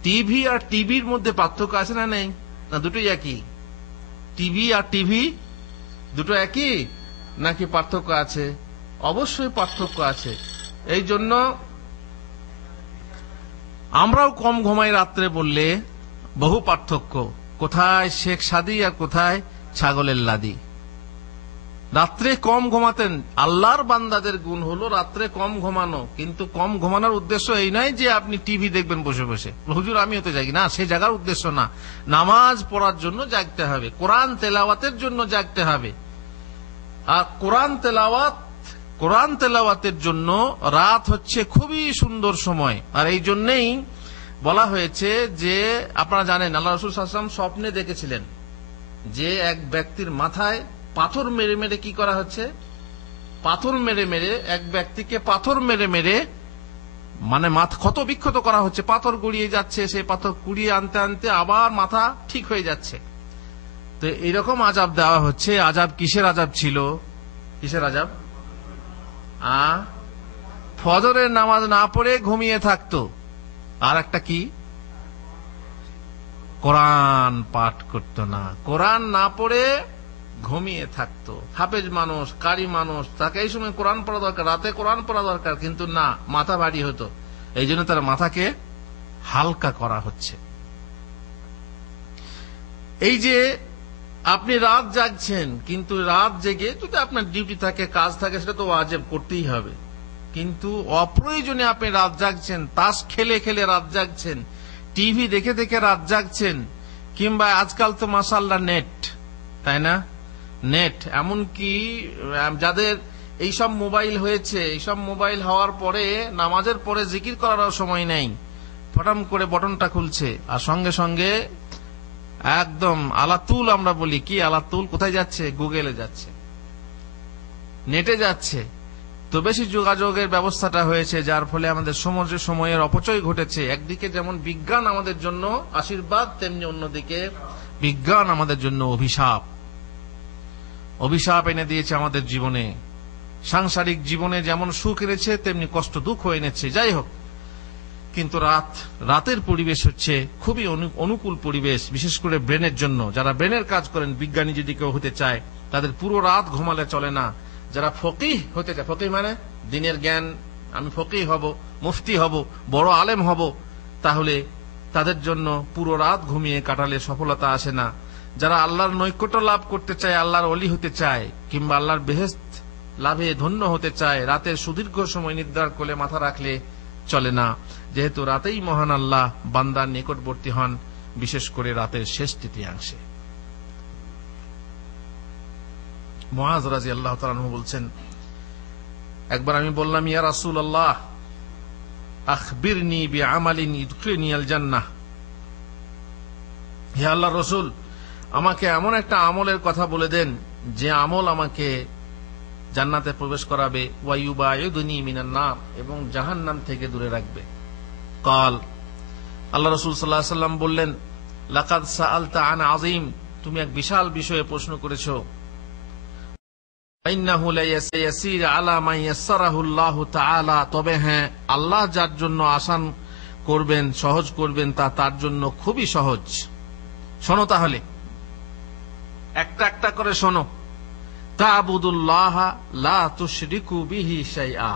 টিভি আর টিভির মধ্যে পার্থক্য আছে না নেই? না দুটোই একই? টিভি আর টিভি দুটো একই নাকি পার্থক্য আছে? অবশ্যই পার্থক্য আছে। এই জন্য আমরাও কম ঘুমাই রাত্রে বললে বহু পার্থক্য। কোথায় শেখ সাদি আর কোথায় ছাগলের লাদি। রাত্রে কম ঘুমাতেন। আল্লাহর বান্দাদের গুণ হলো রাত্রে কম ঘুমানো, কিন্তু কম ঘুমানোর উদ্দেশ্য এই নয় যে আপনি টিভি দেখবেন বসে বসে, হুজুর আমিও তো জাগি না, সে জাগার উদ্দেশ্য না। নামাজ পড়ার জন্য জাগতে হবে, কোরআন তেলাওয়াতের জন্য জাগতে হবে। আর কোরআন তেলাওয়াতের জন্য রাত হচ্ছে খুবই সুন্দর সময়। আর এই জন্যই বলা হয়েছে যে, আপনারা জানেন আল্লাহ রাসূল সাল্লাল্লাহু আলাইহি ওয়াসাল্লাম স্বপ্নে দেখেছিলেন যে এক ব্যক্তির মাথায় পাথর মেরে মেরে কি করা হচ্ছে? পাথর মেরে মেরে এক ব্যক্তিকে পাথর মেরে মেরে মানে মাথা ক্ষত বিক্ষত করা হচ্ছে। পাথর গুড়িয়ে যাচ্ছে, সেই পাথর কুড়িয়ে আনতে আনতে আবার মাথা ঠিক হয়ে যাচ্ছে। তো এইরকম আযাব দেওয়া হচ্ছে। আযাব কিসের আযাব ছিল? কিসের আযাব? ফজরের নামাজ না পড়ে ঘুমিয়ে থাকতো। আর একটা কি? কোরআন পাঠ করতো না। কোরআন না পড়ে ঘুমিয়ে থাকতো। হাফেজ মানুষ, কারি মানুষ, তাকে এই সময় কোরআন পড়া দরকার, রাতে কোরআন পড়া দরকার, কিন্তু না, মাথা ভারী হতো। এই জন্য তার মাথাকে হালকা করা হচ্ছে। এই যে আপনি রাত জাগছেন, কিন্তু রাত জেগে যদি আপনার ডিউটি থাকে, কাজ থাকে, সেটা তো ওয়াজিব করতেই হবে। কিন্তু অপ্রয়োজনে আপনি রাত জাগছেন, তাস খেলে খেলে রাত জাগছেন, টিভি দেখে দেখে রাত জাগছেন, কিংবা আজকাল তো মাশাআল্লাহ নেট, তাই না? নেট, এমনকি যাদের এইসব মোবাইল হয়েছে, এইসব মোবাইল হওয়ার পরে নামাজের পরে জিকির করারও সময় নেই, ফটাম করে বটনটা খুলছে আর সঙ্গে সঙ্গে একদম আলাতুল, আমরা বলি কি আলাতুল, কোথায় যাচ্ছে? গুগলে যাচ্ছে, নেটে যাচ্ছে। তো বেশি যোগাযোগের ব্যবস্থাটা হয়েছে, যার ফলে আমাদের সময়ের অপচয় ঘটেছে। একদিকে যেমন বিজ্ঞান আমাদের জন্য আশীর্বাদ, তেমনি অন্যদিকে বিজ্ঞান আমাদের জন্য অভিশাপ। অভিশাপ এনে দিয়েছে আমাদের জীবনে। সাংসারিক জীবনে যেমন সুখ এনেছে, তেমনি কষ্ট দুঃখ এনেছে। যাই হোক, কিন্তু রাতের পরিবেশ হচ্ছে খুবই অনুকূল পরিবেশ, বিশেষ করে ব্রেনের জন্য। যারা ব্রেনের কাজ করেন, বিজ্ঞানী যদি কেউ হতে চায়, তাদের পুরো রাত ঘুমালে চলে না। যারা ফকিহ হতে চায়, ফকিহ মানে দিনের জ্ঞান, আমি ফকিহ হব, মুফতি হব, বড় আলেম হব, তাহলে তাদের জন্য পুরো রাত ঘুমিয়ে কাটালে সফলতা আসে না। যারা আল্লাহর নৈকট্য লাভ করতে চায়, আল্লাহর ওলি হতে চায়, কিংবা আল্লাহর বেহেশত লাভে ধন্য হতে চায়, রাতের সুদীর্ঘ সময় নিদ্রার কোলে মাথা রাখলে চলে না। যেহেতু রাতেই মহান আল্লাহ বান্দার নিকটবর্তী হন, বিশেষ করে রাতের শেষ তৃতীয়াংশে। মুআয রাদিয়াল্লাহু তাআলা আনহু বলছেন, একবার আমি বললাম, ইয়া রাসূলুল্লাহ আখবিরনি বিআমালিন ইদখিলনিল জান্নাহ, হে আল্লাহর রাসূল, আমাকে এমন একটা আমলের কথা বলে দেন যে আমল আমাকে জান্নাতে প্রবেশ করাবে, ওয়া ইউবাইদুনি মিনান নার, এবং জাহান্নাম থেকে দূরে রাখবে। قال আল্লাহ রাসূল সাল্লাল্লাহু আলাইহি ওয়াসাল্লাম বললেন, লাকাদ সাআলতা আন আযীম, তুমি এক বিশাল বিষয়ে প্রশ্ন করেছো। ইন্নাহু লা ইয়াসির আলা মান ইয়াসসারাহু আল্লাহু তাআলা, তবে হ্যাঁ, আল্লাহ যার জন্য আসান করবেন, সহজ করবেন, তা তার জন্য খুবই সহজ। শোনো তাহলে, একটা একটা করে শোনো। তা'বুদুল্লাহ লা তুশরিকু বিহি শাইআ,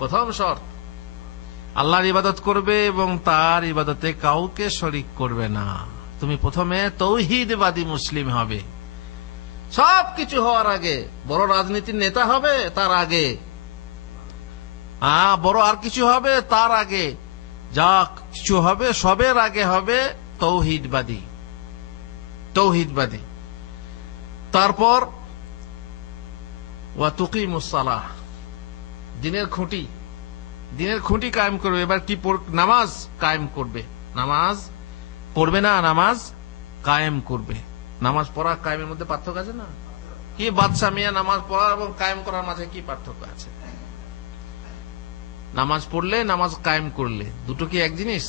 প্রথম শর্ত, আল্লাহর ইবাদত করবে এবং তার ইবাদতে কাউকে শরীক করবে না। তুমি প্রথমে তৌহিদবাদী মুসলিম হবে। সবকিছু হওয়ার আগে, বড় রাজনীতির নেতা হবে তার আগে, বড় আর কিছু হবে তার আগে, যা কিছু হবে সবের আগে হবে তৌহিদবাদী। তৌহিদবাদী। তারপর ওয়া তুকিমুস সালাহ, দিনের খুঁটি, দিনের খুঁটি কায়েম করবে। এবার কি? নামাজ কায়েম করবে। নামাজ পড়বে না, নামাজ কায়েম করবে। নামাজ পড়া কায়েমের মধ্যে পার্থক্য আছে না? কি বাদশা মিয়া, নামাজ পড়া এবং কায়েম করার মাঝে কি পার্থক্য আছে? নামাজ পড়লে, নামাজ কায়েম করলে, দুটো কি এক জিনিস?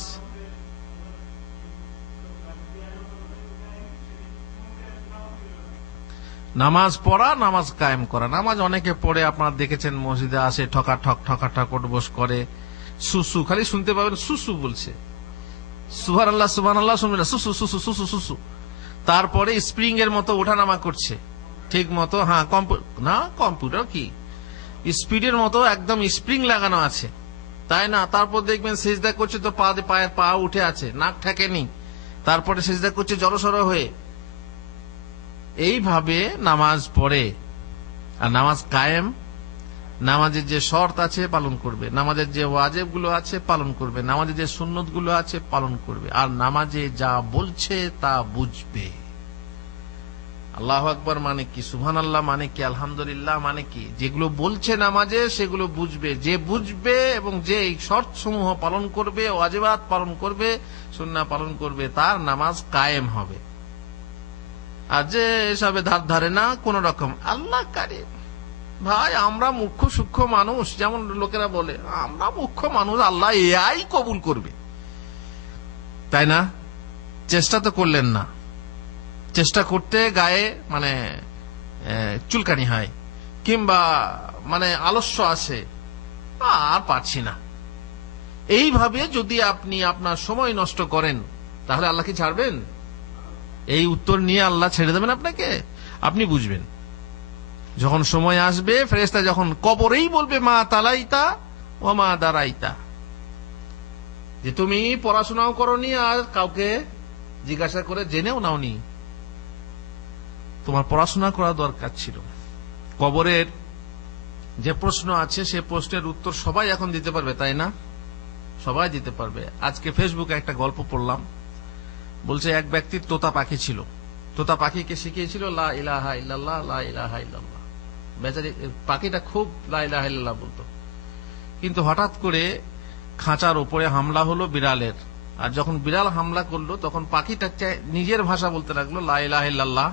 নামাজ পড়া, নামাজ কায়েম করা। নামাজ অনেকে পড়ে, আপনারা দেখেছেন মসজিদে আসে, ঠকা ঠক বস করে, সুসু, খালি শুনতে পাবেন সুসু বলছে, সুবহানাল্লাহ সুবহানাল্লাহ, শুনবে না, সুসু সুসু সুসু সুসু। তারপরে স্প্রিং এর মতো ওঠানামা করছে ঠিক মতো। হ্যাঁ, না কম্পিউটার কি স্পিডের মতো একদম স্প্রিং লাগানো আছে, তাই না? তারপর দেখবেন সিজদা করছে তো পায়ের পা উঠে আছে, নাক ঠেকেনি, তারপরে সিজদা করছে জড়সড় হয়ে। এইভাবে নামাজ পড়ে। আর নামাজ কায়েম, নামাজের যে শর্ত আছে পালন করবে, নামাজের যে ওয়াজিব গুলো আছে পালন করবে, নামাজের যে সুন্নত গুলো আছে পালন করবে, আর নামাজে যা বলছে তা বুঝবে। আল্লাহু আকবার মানে কি, সুবহানাল্লাহ মানে কি, আলহামদুলিল্লাহ মানে কি, যেগুলো বলছে নামাজে সেগুলো বুঝবে। যে বুঝবে এবং যে শর্ত সমূহ পালন করবে, ওয়াজিবাত পালন করবে, সুন্নাহ পালন করবে, তার নামাজ কায়েম হবে। আর যে এসবে ধারে না কোন রকম, আল্লাহ কারীম, ভাই আমরা মুখ্য সূক্ষ্ম মানুষ, যেমন লোকেরা বলে আমরা মুখ্য মানুষ, আল্লাহ এআই কবুল করবে, তাই না? চেষ্টা তো করলেন না, চেষ্টা করতে গায়ে মানে চুলকানি হয়, কিংবা মানে আলস্য আসে, আর পারছি না। এইভাবে যদি আপনি আপনার সময় নষ্ট করেন, তাহলে আল্লাহ কি ছাড়বেন? এই উত্তর নিয়ে আল্লাহ ছেড়ে দেবেন আপনাকে? আপনি বুঝবেন যখন সময় আসবে, ফেরেশতা যখন কবরেই বলবে মা তালাইতা ও মা দারাইতা, যে তুমি পড়াশোনাও করনি আর কাউকে জিজ্ঞাসা করে জেনেও নাওনি, তোমার পড়াশোনা করা দরকার ছিল। কবরের যে প্রশ্ন আছে সে প্রশ্নের উত্তর সবাই এখন দিতে পারবে, তাই না? সবাই দিতে পারবে। আজকে ফেসবুকে একটা গল্প পড়লাম, বলছে এক ব্যক্তির তোতা পাখি ছিল, তোতা পাখিকে শিখিয়েছিল লা ইলাহা ইল্লাল্লাহ, লা ইলাহা ইল্লাল্লাহ। বেচারি পাখিটা খুব লা ইলাহা ইল্লাল্লাহ বলতো, কিন্তু হঠাৎ করে খাঁচার উপরে হামলা হলো বিড়ালের, আর যখন বিড়াল হামলা করলো তখন পাখিটা নিজের ভাষা বলতে লাগলো লা ইলাহা ইল্লাল্লাহ,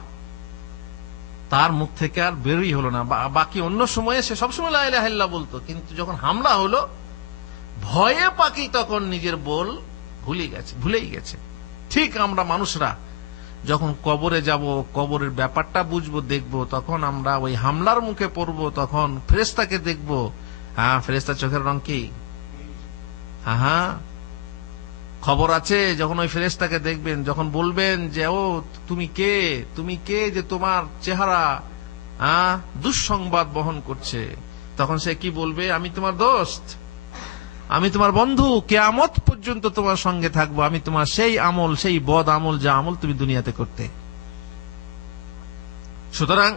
তার মুখ থেকে আর বেরোই হলো না। বাকি অন্য সময়ে সে সবসময় লা ইলাহা ইল্লাল্লাহ বলতো, কিন্তু যখন হামলা হলো ভয়ে পাখি তখন নিজের বল ভুলেই গেছে। ঠিক আমরা মানুষরা যখন কবরে যাব, কবরের ব্যাপারটা বুঝবো, দেখবো, তখন আমরা ওই হামলার মুখে পড়বো, তখন ফেরেশতাকে দেখবো। হ্যাঁ, ফেরেশতার চোখের রং কি? হ্যাঁ, খবর আছে। যখন ওই ফেরেশতাকে দেখবেন, যখন বলবেন যে ও তুমি কে যে তোমার চেহারা দুঃসংবাদ বহন করছে, তখন সে কি বলবে? আমি তোমার দোস্ত, আমি তোমার বন্ধু, কিয়ামত পর্যন্ত তোমার সঙ্গে থাকবো, আমি তোমার সেই আমল, সেই বদ আমল, যা আমল তুমি দুনিয়াতে করতে। সুতরাং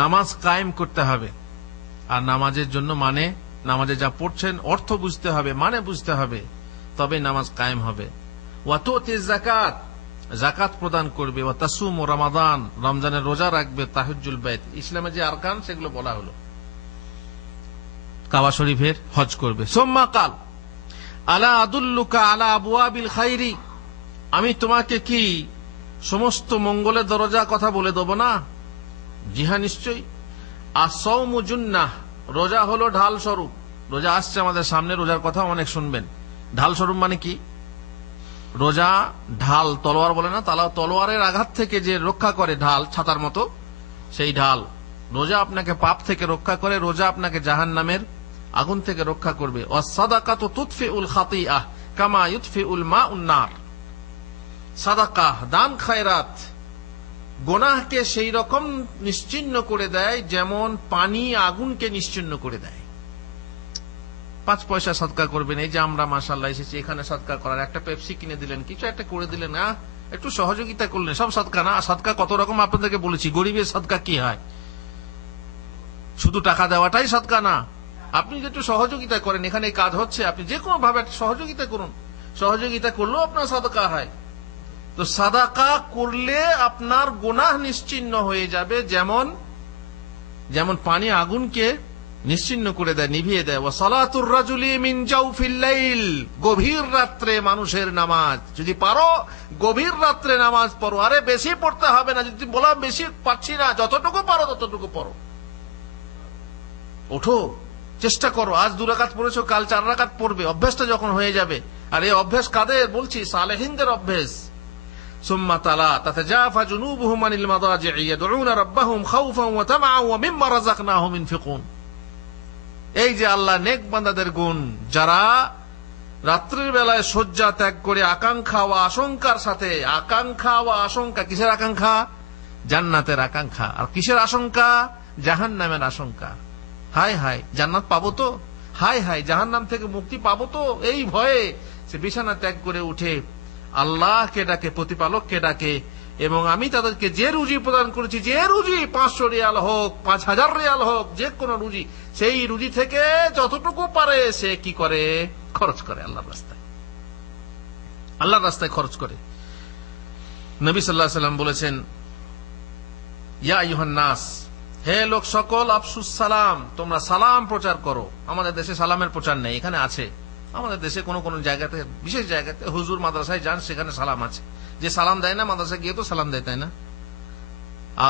নামাজ কায়েম করতে হবে। আর নামাজের জন্য মানে, নামাজে যা পড়ছেন অর্থ বুঝতে হবে, মানে বুঝতে হবে, তবে নামাজ কায়েম হবে। ওয়া তুতিজ যাকাত, যাকাত প্রদান করবে। ওয়া তাসুমু রমাদান, রমজানের রোজা রাখবে। তাহাজ্জুল বাইত, ইসলামের যে আরকান সেগুলো বলা হলো। কাবা শরীফের হজ করবে। সুম্মা কাল আলা আদুল্লুকা আলা আবওয়াবিল খাইরি, আমি তোমাকে কি সমস্ত মঙ্গলের দরজা কথা বলে দেব না? জি হ্যাঁ, নিশ্চয়ই। আসসাওমু জুন্নাহ, রোজা হলো ঢাল স্বরূপ। রোজা আসছে আমাদের সামনে, রোজার কথা অনেক শুনবেন। ঢাল স্বরূপ মানে কি? রোজা ঢাল, তলোয়ার বলে না, তলোয়ারের আঘাত থেকে যে রক্ষা করে ঢাল, ছাতার মতো, সেই ঢাল। রোজা আপনাকে পাপ থেকে রক্ষা করে, রোজা আপনাকে জাহান্নামের আগুন থেকে রক্ষা করবে। ওয়াসসাদাকাতু তুতফিউল খাতিআহ কামা ইউতফিউল মাউন নার। সাদাকা, দান খায়রাত গুনাহকে সেই রকম নিশ্চিহ্ন করে দেয় যেমন পানি আগুনকে নিশ্চিহ্ন করে দেয়। 5 পয়সা সদকা করবেন, এই যে আমরা মাশাআল্লাহ এসেছি এখানে সদকা করার, একটা পেপসি কিনে দিলেন, কিছু একটা করে দিলেন, না একটু সহযোগিতা করলেন, সব সদকা না। সদকা কত রকম আপনাদেরকে বলেছি। গরিবের সদকা কি হয়? শুধু টাকা দেওয়াটাই সদকা না। আপনি যে একটু সহযোগিতা করেন, এখানে কাজ হচ্ছে, আপনি যে কোনো ভাবে একটা সহযোগিতা করুন, সহযোগিতা করলেও আপনার সাদাকা হয়। তো সাদাকা করলে আপনার গুনাহ নিশ্চিহ্ন হয়ে যাবে যেমন পানি আগুনকে নিশ্চিহ্ন করে দেয়, নিভিয়ে দেয়। ওয়া সালাতুর রাজুলি মিন জাওফিল লাইল, গভীর রাত্রে মানুষের নামাজ। যদি পারো গভীর রাত্রে নামাজ পড়ো। আরে বেশি পড়তে হবে না, যদি বলা বেশি পারছি না, যতটুকু পারো ততটুকু পড়ো। ওঠো, চেষ্টা করো। আজ 2 রাকাত পড়েছো, কাল 4 রাকাত পড়বে, অভ্যাসটা যখন হয়ে যাবে। আর এই অভ্যাস কাদের বলছি? সালেহিনদের অভ্যাস। সুম্মা তালা তাতাজাফা জুনুবুহুম আনিল মাদাজি'i ইয়াদউনা রাব্বাহুম খাউফান ওয়া তামআন ওয়া মিম্মা রাযাকনাহুম ইনফিকুন। এই যে আল্লাহ নেক বান্দাদের গুণ, যারা রাত্রির বেলায় শয্যা ত্যাগ করে আকাঙ্ক্ষা ও আশঙ্কার সাথে, আকাঙ্ক্ষা ও আশঙ্কা, কিসের আকাঙ্ক্ষা? জান্নাতের আকাঙ্ক্ষা। আর কিসের আশঙ্কা? জাহান্নামের আশঙ্কা। হায় হায় জান্নাত পাবো তো, হায় হায় জাহান্নাম থেকে মুক্তি পাবো তো, এই ভয়ে সে বিছানা ত্যাগ করে উঠে আল্লাহকে ডাকে, প্রতিপালককে ডাকে। এবং আমি তাদেরকে যে রুজি প্রদান করেছি, যে রুজি 500 রিয়াল হোক, 5000 রিয়াল হোক, যে কোনো রুজি, সেই রুজি থেকে যতটুকু পারে সে কি করে? খরচ করে আল্লাহর রাস্তায়, আল্লাহর রাস্তায় খরচ করে। নবী সাল্লাল্লাহু আলাইহি ওয়াসাল্লাম বলেছেন, ইয়া আইয়ুহান নাস, হে লোক সকল, আফসুস সালাম, তোমরা সালাম প্রচার করো। আমাদের দেশে সালামের প্রচার নেই, এখানে আছে। আমাদের দেশে কোন কোন জায়গাতে, বিশেষ জায়গাতে, হুজুর মাদ্রাসায় যান, সেখানে সালাম আছে। যে সালাম দেয় না মাদ্রাসায় গিয়ে তো সালাম দেয়, তাই না?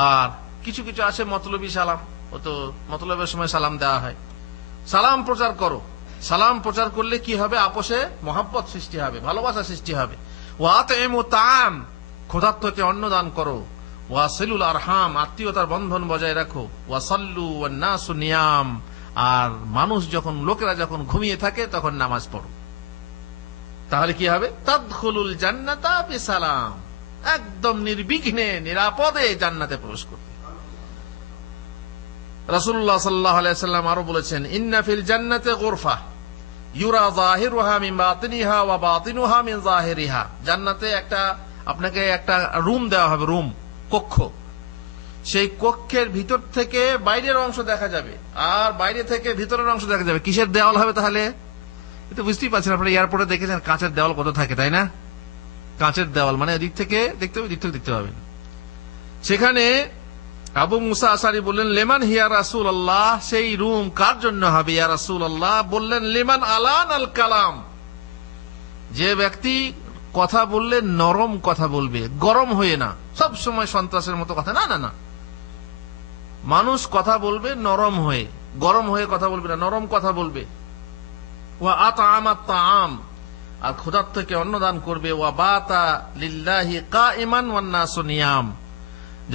আর কিছু কিছু আছে মতলবী সালাম, ও তো মতলবের সময় সালাম দেওয়া হয়। সালাম প্রচার করো। সালাম প্রচার করলে কি হবে? আপোষে মহাব্বত সৃষ্টি হবে, ভালোবাসা সৃষ্টি হবে। ওয়াতইমু তাআম, ক্ষুধার্তকে অন্ন দান করো। ওয়াসিলুল আরহাম, আত্মীয়তার বন্ধন বজায় রাখো। ওয়াসাল্লু ওয়ান নাসু নিয়াম, আর মানুষ যখন, লোকেরা যখন ঘুমিয়ে থাকে তখন নামাজ পড়ো। তাহলে কি হবে? তাদখুলুল জান্নাতা বিসালাম, একদম নির্বিঘ্নে নিরাপদে জান্নাতে প্রবেশ করবে। রাসূলুল্লাহ সাল্লাল্লাহু আলাইহি ওয়াসাল্লাম আরো বলেছেন, ইন্না ফিল জান্নাতি গুরফা ইউরা যাহিরুহা মিন বাতিনিহা ওয়া বাতিনুহা মিন যাহিরিহা। জান্নাতে আপনাকে একটা রুম দেওয়া হবে, রুম, কক্ষ। সেই কক্ষের ভিতর থেকে বাইরের অংশ দেখা যাবে, আর বাইরে থেকে ভিতরের অংশ দেখা যাবে। কিসের দেওয়াল হবে তাহলে? এটা বুঝতেই পারছেন। আপনারা এয়ারপোর্টে দেখেছেন কাঁচের দেওয়াল কত থাকে, তাই না? কাঁচের দেওয়াল মানে দিক থেকে দেখতে হবে, দিক থেকে দেখতে পাবেন। সেখানে আবু মুসা আশারি বললেন, লিমান হিয়া রাসূলুল্লাহ, সেই রুম কার জন্য হবে ইয়া রাসূলুল্লাহ? বললেন, লিমান আলান আল কালাম, যে ব্যক্তি কথা বললে নরম কথা বলবে, গরম হয়ে না, সব সময় সন্ত্রাসের মতো কথা, না না না। মানুষ কথা বলবে নরম হয়ে, গরম হয়ে কথা বলবে না, নরম কথা বলবে। ওয়া আতআমাত তাআম, আর ক্ষুধার্তকে অন্নদান করবে। ওয়া বাতা লিল্লাহি কাইমান ওয়ান নাসু নিয়াম,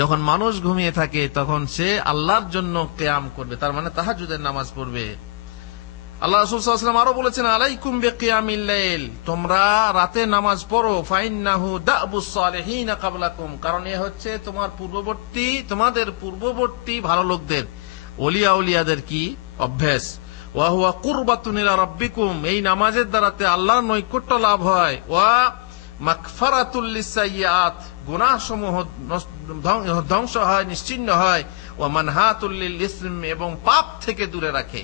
যখন মানুষ ঘুমিয়ে থাকে তখন সে আল্লাহর জন্য কিয়াম করবে, তার মানে তাহাজ্জুদের নামাজ পড়বে। আল্লাহ রাসূল সাল্লাল্লাহু আলাইহি ওয়াসাল্লাম আরো বলেছেন, আলাইকুম বিকিয়ামিল লাইল, তোমরা রাতে নামাজ পড়ো। ফাইন্নাহু দাবুস সালিহিন ক্বাবলাকুম, কারণ এ হচ্ছে তোমাদের পূর্ববর্তী ভালো লোকদের, ওলিয়া উলিয়াদের কি অভ্যাস। ওয়া হুয়া কুরবাতুন ইলা রাব্বিকুম, এই নামাজের দ্বারাতে আল্লাহর নৈকট্য লাভ হয়। ওয়া মাগফিরাতুল লিসাইয়্যাত, গুনাহসমূহ ধ্বংস হয়, নিশ্চিহ্ন হয়। ওয়া মানহাতুল লিল ইসম, এবং পাপ থেকে দূরে রাখে।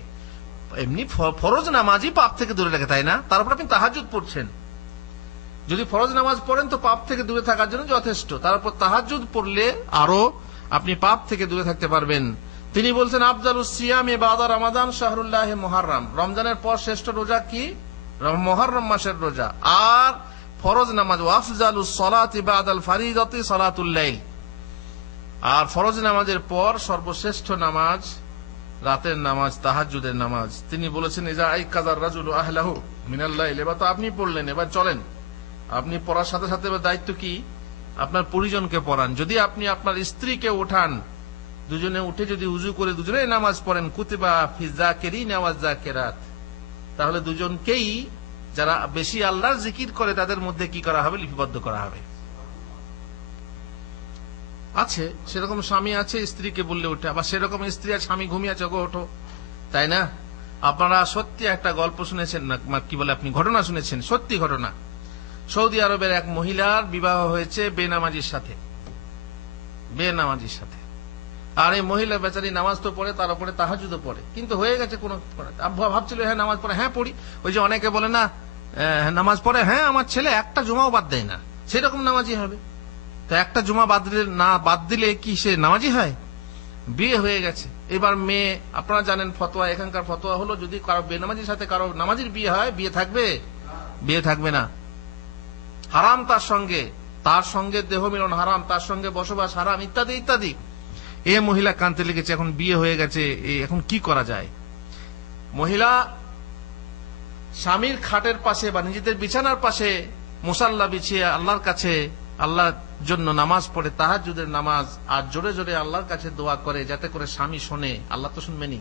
এমনি ফরজ নামাজই পাপ থেকে দূরে রাখে, তাই না? তারপর আপনি তাহাজ্জুদ পড়ছেন, যদি ফরজ নামাজ পড়েন তো পাপ থেকে দূরে থাকার জন্য যথেষ্ট। তারপর তাহাজ্জুদ পড়লে আরো আপনি পাপ থেকে দূরে থাকতে পারবেন। তিনি বলছেন, আফজালুস সিয়ামি বাদা রমাদান শাহরুল্লাহ মুহররম, রমজানের পর শ্রেষ্ঠ রোজা কি? মুহররম মাসের রোজা। আর ফরজ নামাজ, আফজালুস সালাতি বাদাল ফরিদাতি সালাতুল লাইল, আর ফরজ নামাজের পর সর্বশ্রেষ্ঠ নামাজ রাতের নামাজ, তাহাজ্জুদের নামাজ। তিনি বলেছেন ইজা আইকাযার রাজুলু আহলাহু মিনাল লাইল। এবার তো আপনি পড়লেন, এবার চলেন আপনি পড়ার সাথে সাথে দায়িত্ব কি, আপনার পরিজনকে পড়ান। যদি আপনি আপনার স্ত্রীকে ওঠান, দুজনে উঠে যদি উজু করে দুজনে নামাজ পড়েন, কুতিবা ফি যাকিরিন ওয়াজ যাকিরাত, তাহলে দুজনকেই যারা বেশি আল্লাহর জিকির করে তাদের মধ্যে কি করা হবে, লিপিবদ্ধ করা হবে। আছে সেরকম স্বামী আছে, স্ত্রীকে বললে ওঠে, আবার সেরকম স্ত্রী আর স্বামী ঘুমিয়ে আছে, ওঠো, তাই না? আপনারা সত্যি একটা গল্প শুনেছেন না, কি বলে আপনি ঘটনা শুনেছেন, সত্যি ঘটনা। সৌদি আরবের এক মহিলার বিবাহ হয়েছে বেনামাজির সাথে, বেনামাজির সাথে। আর এই মহিলা বেচারি নামাজ তো পড়ে, তার উপরে তাহাজ্জুদও পড়ে, কিন্তু হয়ে গেছে কোন, ভাবছিল হ্যাঁ নামাজ পড়ে, হ্যাঁ পড়ি। ওই যে অনেকে বলে না নামাজ পড়ে, হ্যাঁ আমার ছেলে একটা জুমাও বাদ দেয় না, সেরকম নামাজি হবে। তো একটা জুমা বাদ দিলে কি সে নামাজি হয়? বিয়ে হয়ে গেছে, এবার মেয়ে, আপনারা জানেন ফতোয়া, এখানকার ফতোয়া হলো যদি কারো বেনামাজির সাথে কারো নামাজির বিয়ে হয়, বিয়ে থাকবে? বিয়ে থাকবে না, হারাম। তার সঙ্গে দেহ মিলন হারাম, তার সঙ্গে বসবাস হারাম, ইত্যাদি ইত্যাদি। এ মহিলা কানতে লেগেছে, এখন বিয়ে হয়ে গেছে, এখন কি করা যায়? মহিলা স্বামীর খাটের পাশে বা নিজেদের বিছানার পাশে মুসাল্লা বিছিয়ে আল্লাহর কাছে আল্লাহর জন্য নামাজ পড়ে, তাহাজ্জুদের নামাজ, আর জোরে জোরে আল্লাহর কাছে দোয়া করে যাতে করে স্বামী শোনে। আল্লাহ তো শুনবেনি,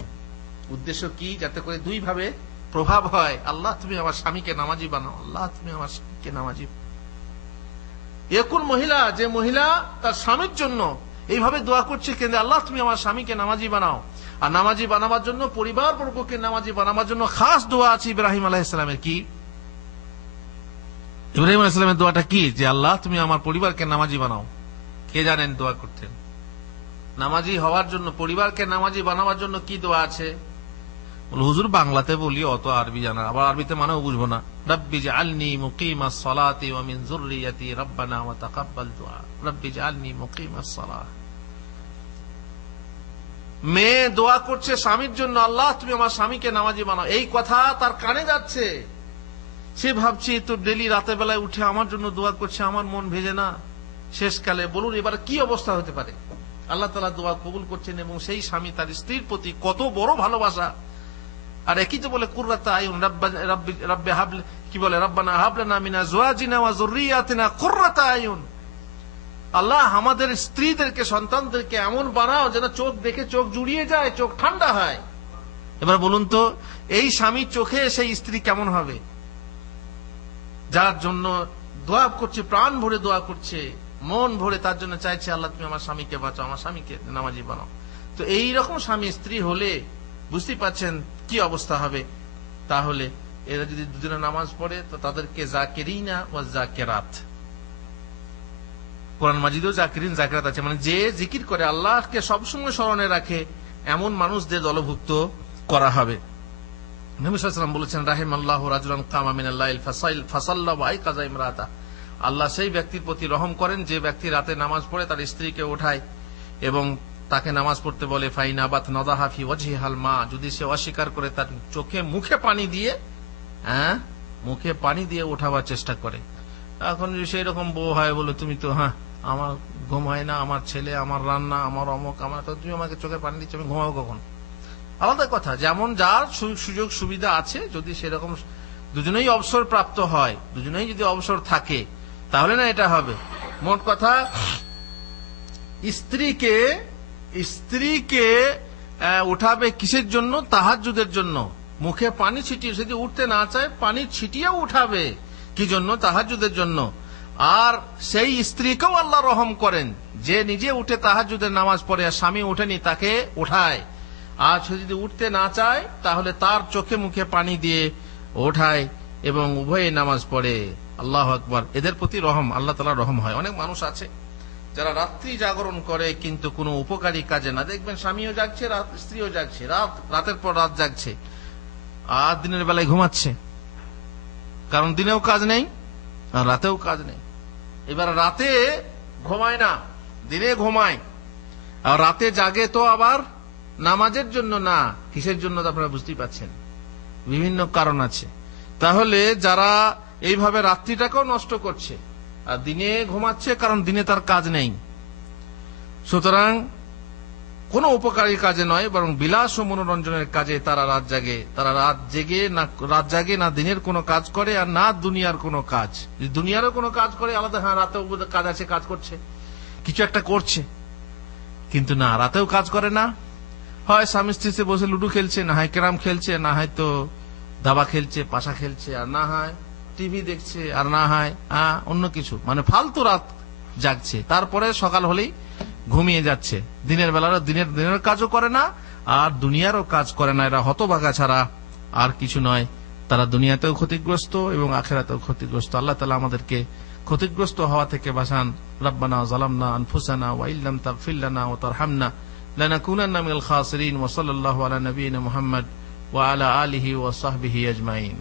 উদ্দেশ্য কি? যাতে করে দুই ভাবে প্রভাব হয়, আল্লাহ তুমি আমার স্বামীকে নামাজি বানাও, আল্লাহ তুমি আমার স্বামীকে নামাজি। একুন মহিলা, যে মহিলা তার স্বামীর জন্য এইভাবে দোয়া করছে, কিন্তু আল্লাহ তুমি আমার স্বামীকে নামাজি বানাও। আর নামাজি বানাবার জন্য, পরিবার বর্গকে নামাজি বানাবার জন্য খাস দোয়া আছে ইব্রাহিম আলাইহিস সালামের। কি ইব্রাহিম আলাইহিস সালামের দোয়াটা কি? যে আল্লাহ তুমি আমার পরিবারকে নামাজি বানাও। কে জানেন দোয়া করতেন? নামাজি হওয়ার জন্য, পরিবারকে নামাজি বানাবার জন্য কি দোয়া আছে? হুজুর বাংলাতে বলি, অত আরবি জানা, আবার আরবিতে মানেও বুঝবো না। রব্বি জাআলনি মুকিমাস সালাতি ওয়া মিন যুররিয়াতি রব্বানা ওয়া তাকাব্বাল দুআ, রব্বি জাআলনি মুকিমাস সালাহ। মেয়ে দোয়া করছে স্বামীর জন্য, আল্লাহ তুমি আমার স্বামীকে নামাজি বানাও। এই কথা তার কানে যাচ্ছে, সে ভাবছে তো ডেলি রাতে বেলায় উঠে আমার জন্য দোয়া করছে, আমার মন ভেজে না শেষকালে। বলুন এবার কি অবস্থা হতে পারে? আল্লাহ তাআলা দোয়া কবুল করছেন, এবং সেই স্বামী তার স্ত্রীর প্রতি কত বড় ভালোবাসা। আর একই তো বলে কুররাতা আয়ুন, রব্বে হাবলি, কি বলে, রব্বানা হাবলানা মিন আজওয়াজিনা ওয়া যুররিয়াতিনা কুররাতা আয়ুন। আল্লাহ আমাদের স্ত্রীদেরকে, সন্তানদেরকে এমন বানাও যেন চোখ দেখে চোখ জুড়িয়ে যায়, চোখ ঠান্ডা হয়। এবার বলুন তো এই স্বামীর চোখে সেই স্ত্রী কেমন হবে, যার জন্য দোয়া করছে, প্রাণ ভরে দোয়া করছে, মন ভরে তার জন্য চাইছে আল্লাহ তুমি আমার স্বামীকে বাঁচাও, আমার স্বামীকে নামাজি বানাও। তো এই রকম স্বামী স্ত্রী হলে বুঝতেই পাচ্ছেন কি অবস্থা হবে। তাহলে এরা যদি দুজনে নামাজ পড়ে তো তাদেরকে জাকিরিনা ওয়া জাকিরাত, কোরআন মাজিদেও জাকিরিন জাকিরাত আছে, মানে যে জিকির করে, আল্লাহকে সবসময় স্মরণে রাখে, এমন মানুষদের দলভুক্ত করা হবে। নবী সাল্লাল্লাহু আলাইহি ওয়াসাল্লাম বলেছেন, রাহিমাল্লাহু রাজুলান কামা মিনাল লাইল ফাসাল্লা ওয়া আইকাযা ইমরাতা। আল্লাহ সেই ব্যক্তির প্রতি রহম করেন যে ব্যক্তি রাতে নামাজ পড়ে তার স্ত্রীকে ওঠায় এবং তাকে নামাজ পড়তে বলে। ফাইনাবাত নদাহা ফি ওয়াজহিহাল মা, যদি সে অস্বীকার করে তার চোখে মুখে পানি দিয়ে ওঠাবার চেষ্টা করে। এখন সেই রকম বউ হয়, বলে তুমি তো আমার ঘুম হয় না, আমার ছেলে, আমার রান্না, আমার অমুক, আমার, তো তুমি আমাকে চোখে পানি দিচ্ছ, আমি ঘুমাবো কখন? আলাদা কথা, যেমন যার সুযোগ সুবিধা আছে, যদি সেরকম দুজনেই অবসর প্রাপ্ত হয়, দুজনেই যদি অবসর থাকে, তাহলে না এটা হবে। মোট কথা, স্ত্রীকে উঠাবে কিসের জন্য? তাহাজ্জুদের জন্য। মুখে পানি ছিটিয়ে, যদি উঠতে না চায় পানি ছিটিয়েও উঠাবে, কি জন্য? তাহাজ্জুদের জন্য। আর সেই স্ত্রীকেও আল্লাহ রহম করেন, যে নিজে উঠে তাহাজ্জুদের নামাজ পড়ে আর স্বামী উঠেনি তাকে উঠায়। আর সে যদি উঠতে না চায় তাহলে তার চোখে মুখে পানি দিয়ে ওঠায় এবং উভয়ে নামাজ পড়ে। আল্লাহু আকবার। এদের প্রতি রহম, আল্লাহ তাআলা রহম হয়। অনেক মানুষ আছে যারা রাত্রি জাগরণ করে কিন্তু কোনো উপকারী কাজে না। দেখবেন স্বামীও জাগছে, স্ত্রীও জাগছে, রাতের পর রাত জাগছে, আর দিনের বেলায় ঘুমাচ্ছে, কারণ দিনেও কাজ নেই আর রাতেও কাজ নেই। এবার রাতে ঘুমায় না, দিনে ঘুমায়, আর রাতে জাগে তো আবার নামাজের জন্য না, কিসের জন্য আপনারা বুঝতেই পাচ্ছেন, বিভিন্ন কারণ আছে। তাহলে যারা এইভাবে রাত্রিটাকেও নষ্ট করছে আর দিনে ঘুমাচ্ছে, কারণ দিনে তার কাজ নেই, সুতরাং কোনো উপকারী কাজে নয়, বরং বিলাস ও মনোরঞ্জনের কাজে তারা রাত জাগে। তারা রাত জাগে না দিনের কোনো কাজ করে, আর না দুনিয়ার কোনো কাজ। দুনিয়ারও কোনো কাজ করে আলাদা, হ্যাঁ রাতেও কাজ আছে, কাজ করছে, কিছু একটা করছে, কিন্তু না রাতেও কাজ করে না। হয় স্বামী স্ত্রীতে বসে লুডু খেলছে, না হয় ক্যারাম খেলছে, না হয় তো দাবা খেলছে, পাশা খেলছে, আর না হয় টিভি দেখছে, আর না হয় অন্য কিছু, মানে ফালতু রাত জাগছে। তারপরে সকাল হলেই ঘুমিয়ে যাচ্ছে। দিনের বেলারও দিনের কাজও করে না, আর দুনিয়ারও কাজ করে না। এরা হতভাগা ছাড়া আর কিছু নয়। তারা দুনিয়াতেও ক্ষতিগ্রস্ত এবং আখিরাতেও ক্ষতিগ্রস্ত। আল্লাহ তাআলা আমাদেরকে ক্ষতিগ্রস্ত হওয়া থেকে বাঁচান। রব্বানা যালামনা আনফুসানা ওয়া ইল্লাম তাগফির লানা ওয়া তারহামনা লানাকুনান্না মিনাল খাসিরিন। ওয়া সাল্লাল্লাহু আলা নবিয়িনা মুহাম্মদ ওয়া আলা আলিহি ওয়া সাহবিহি আজমাইন।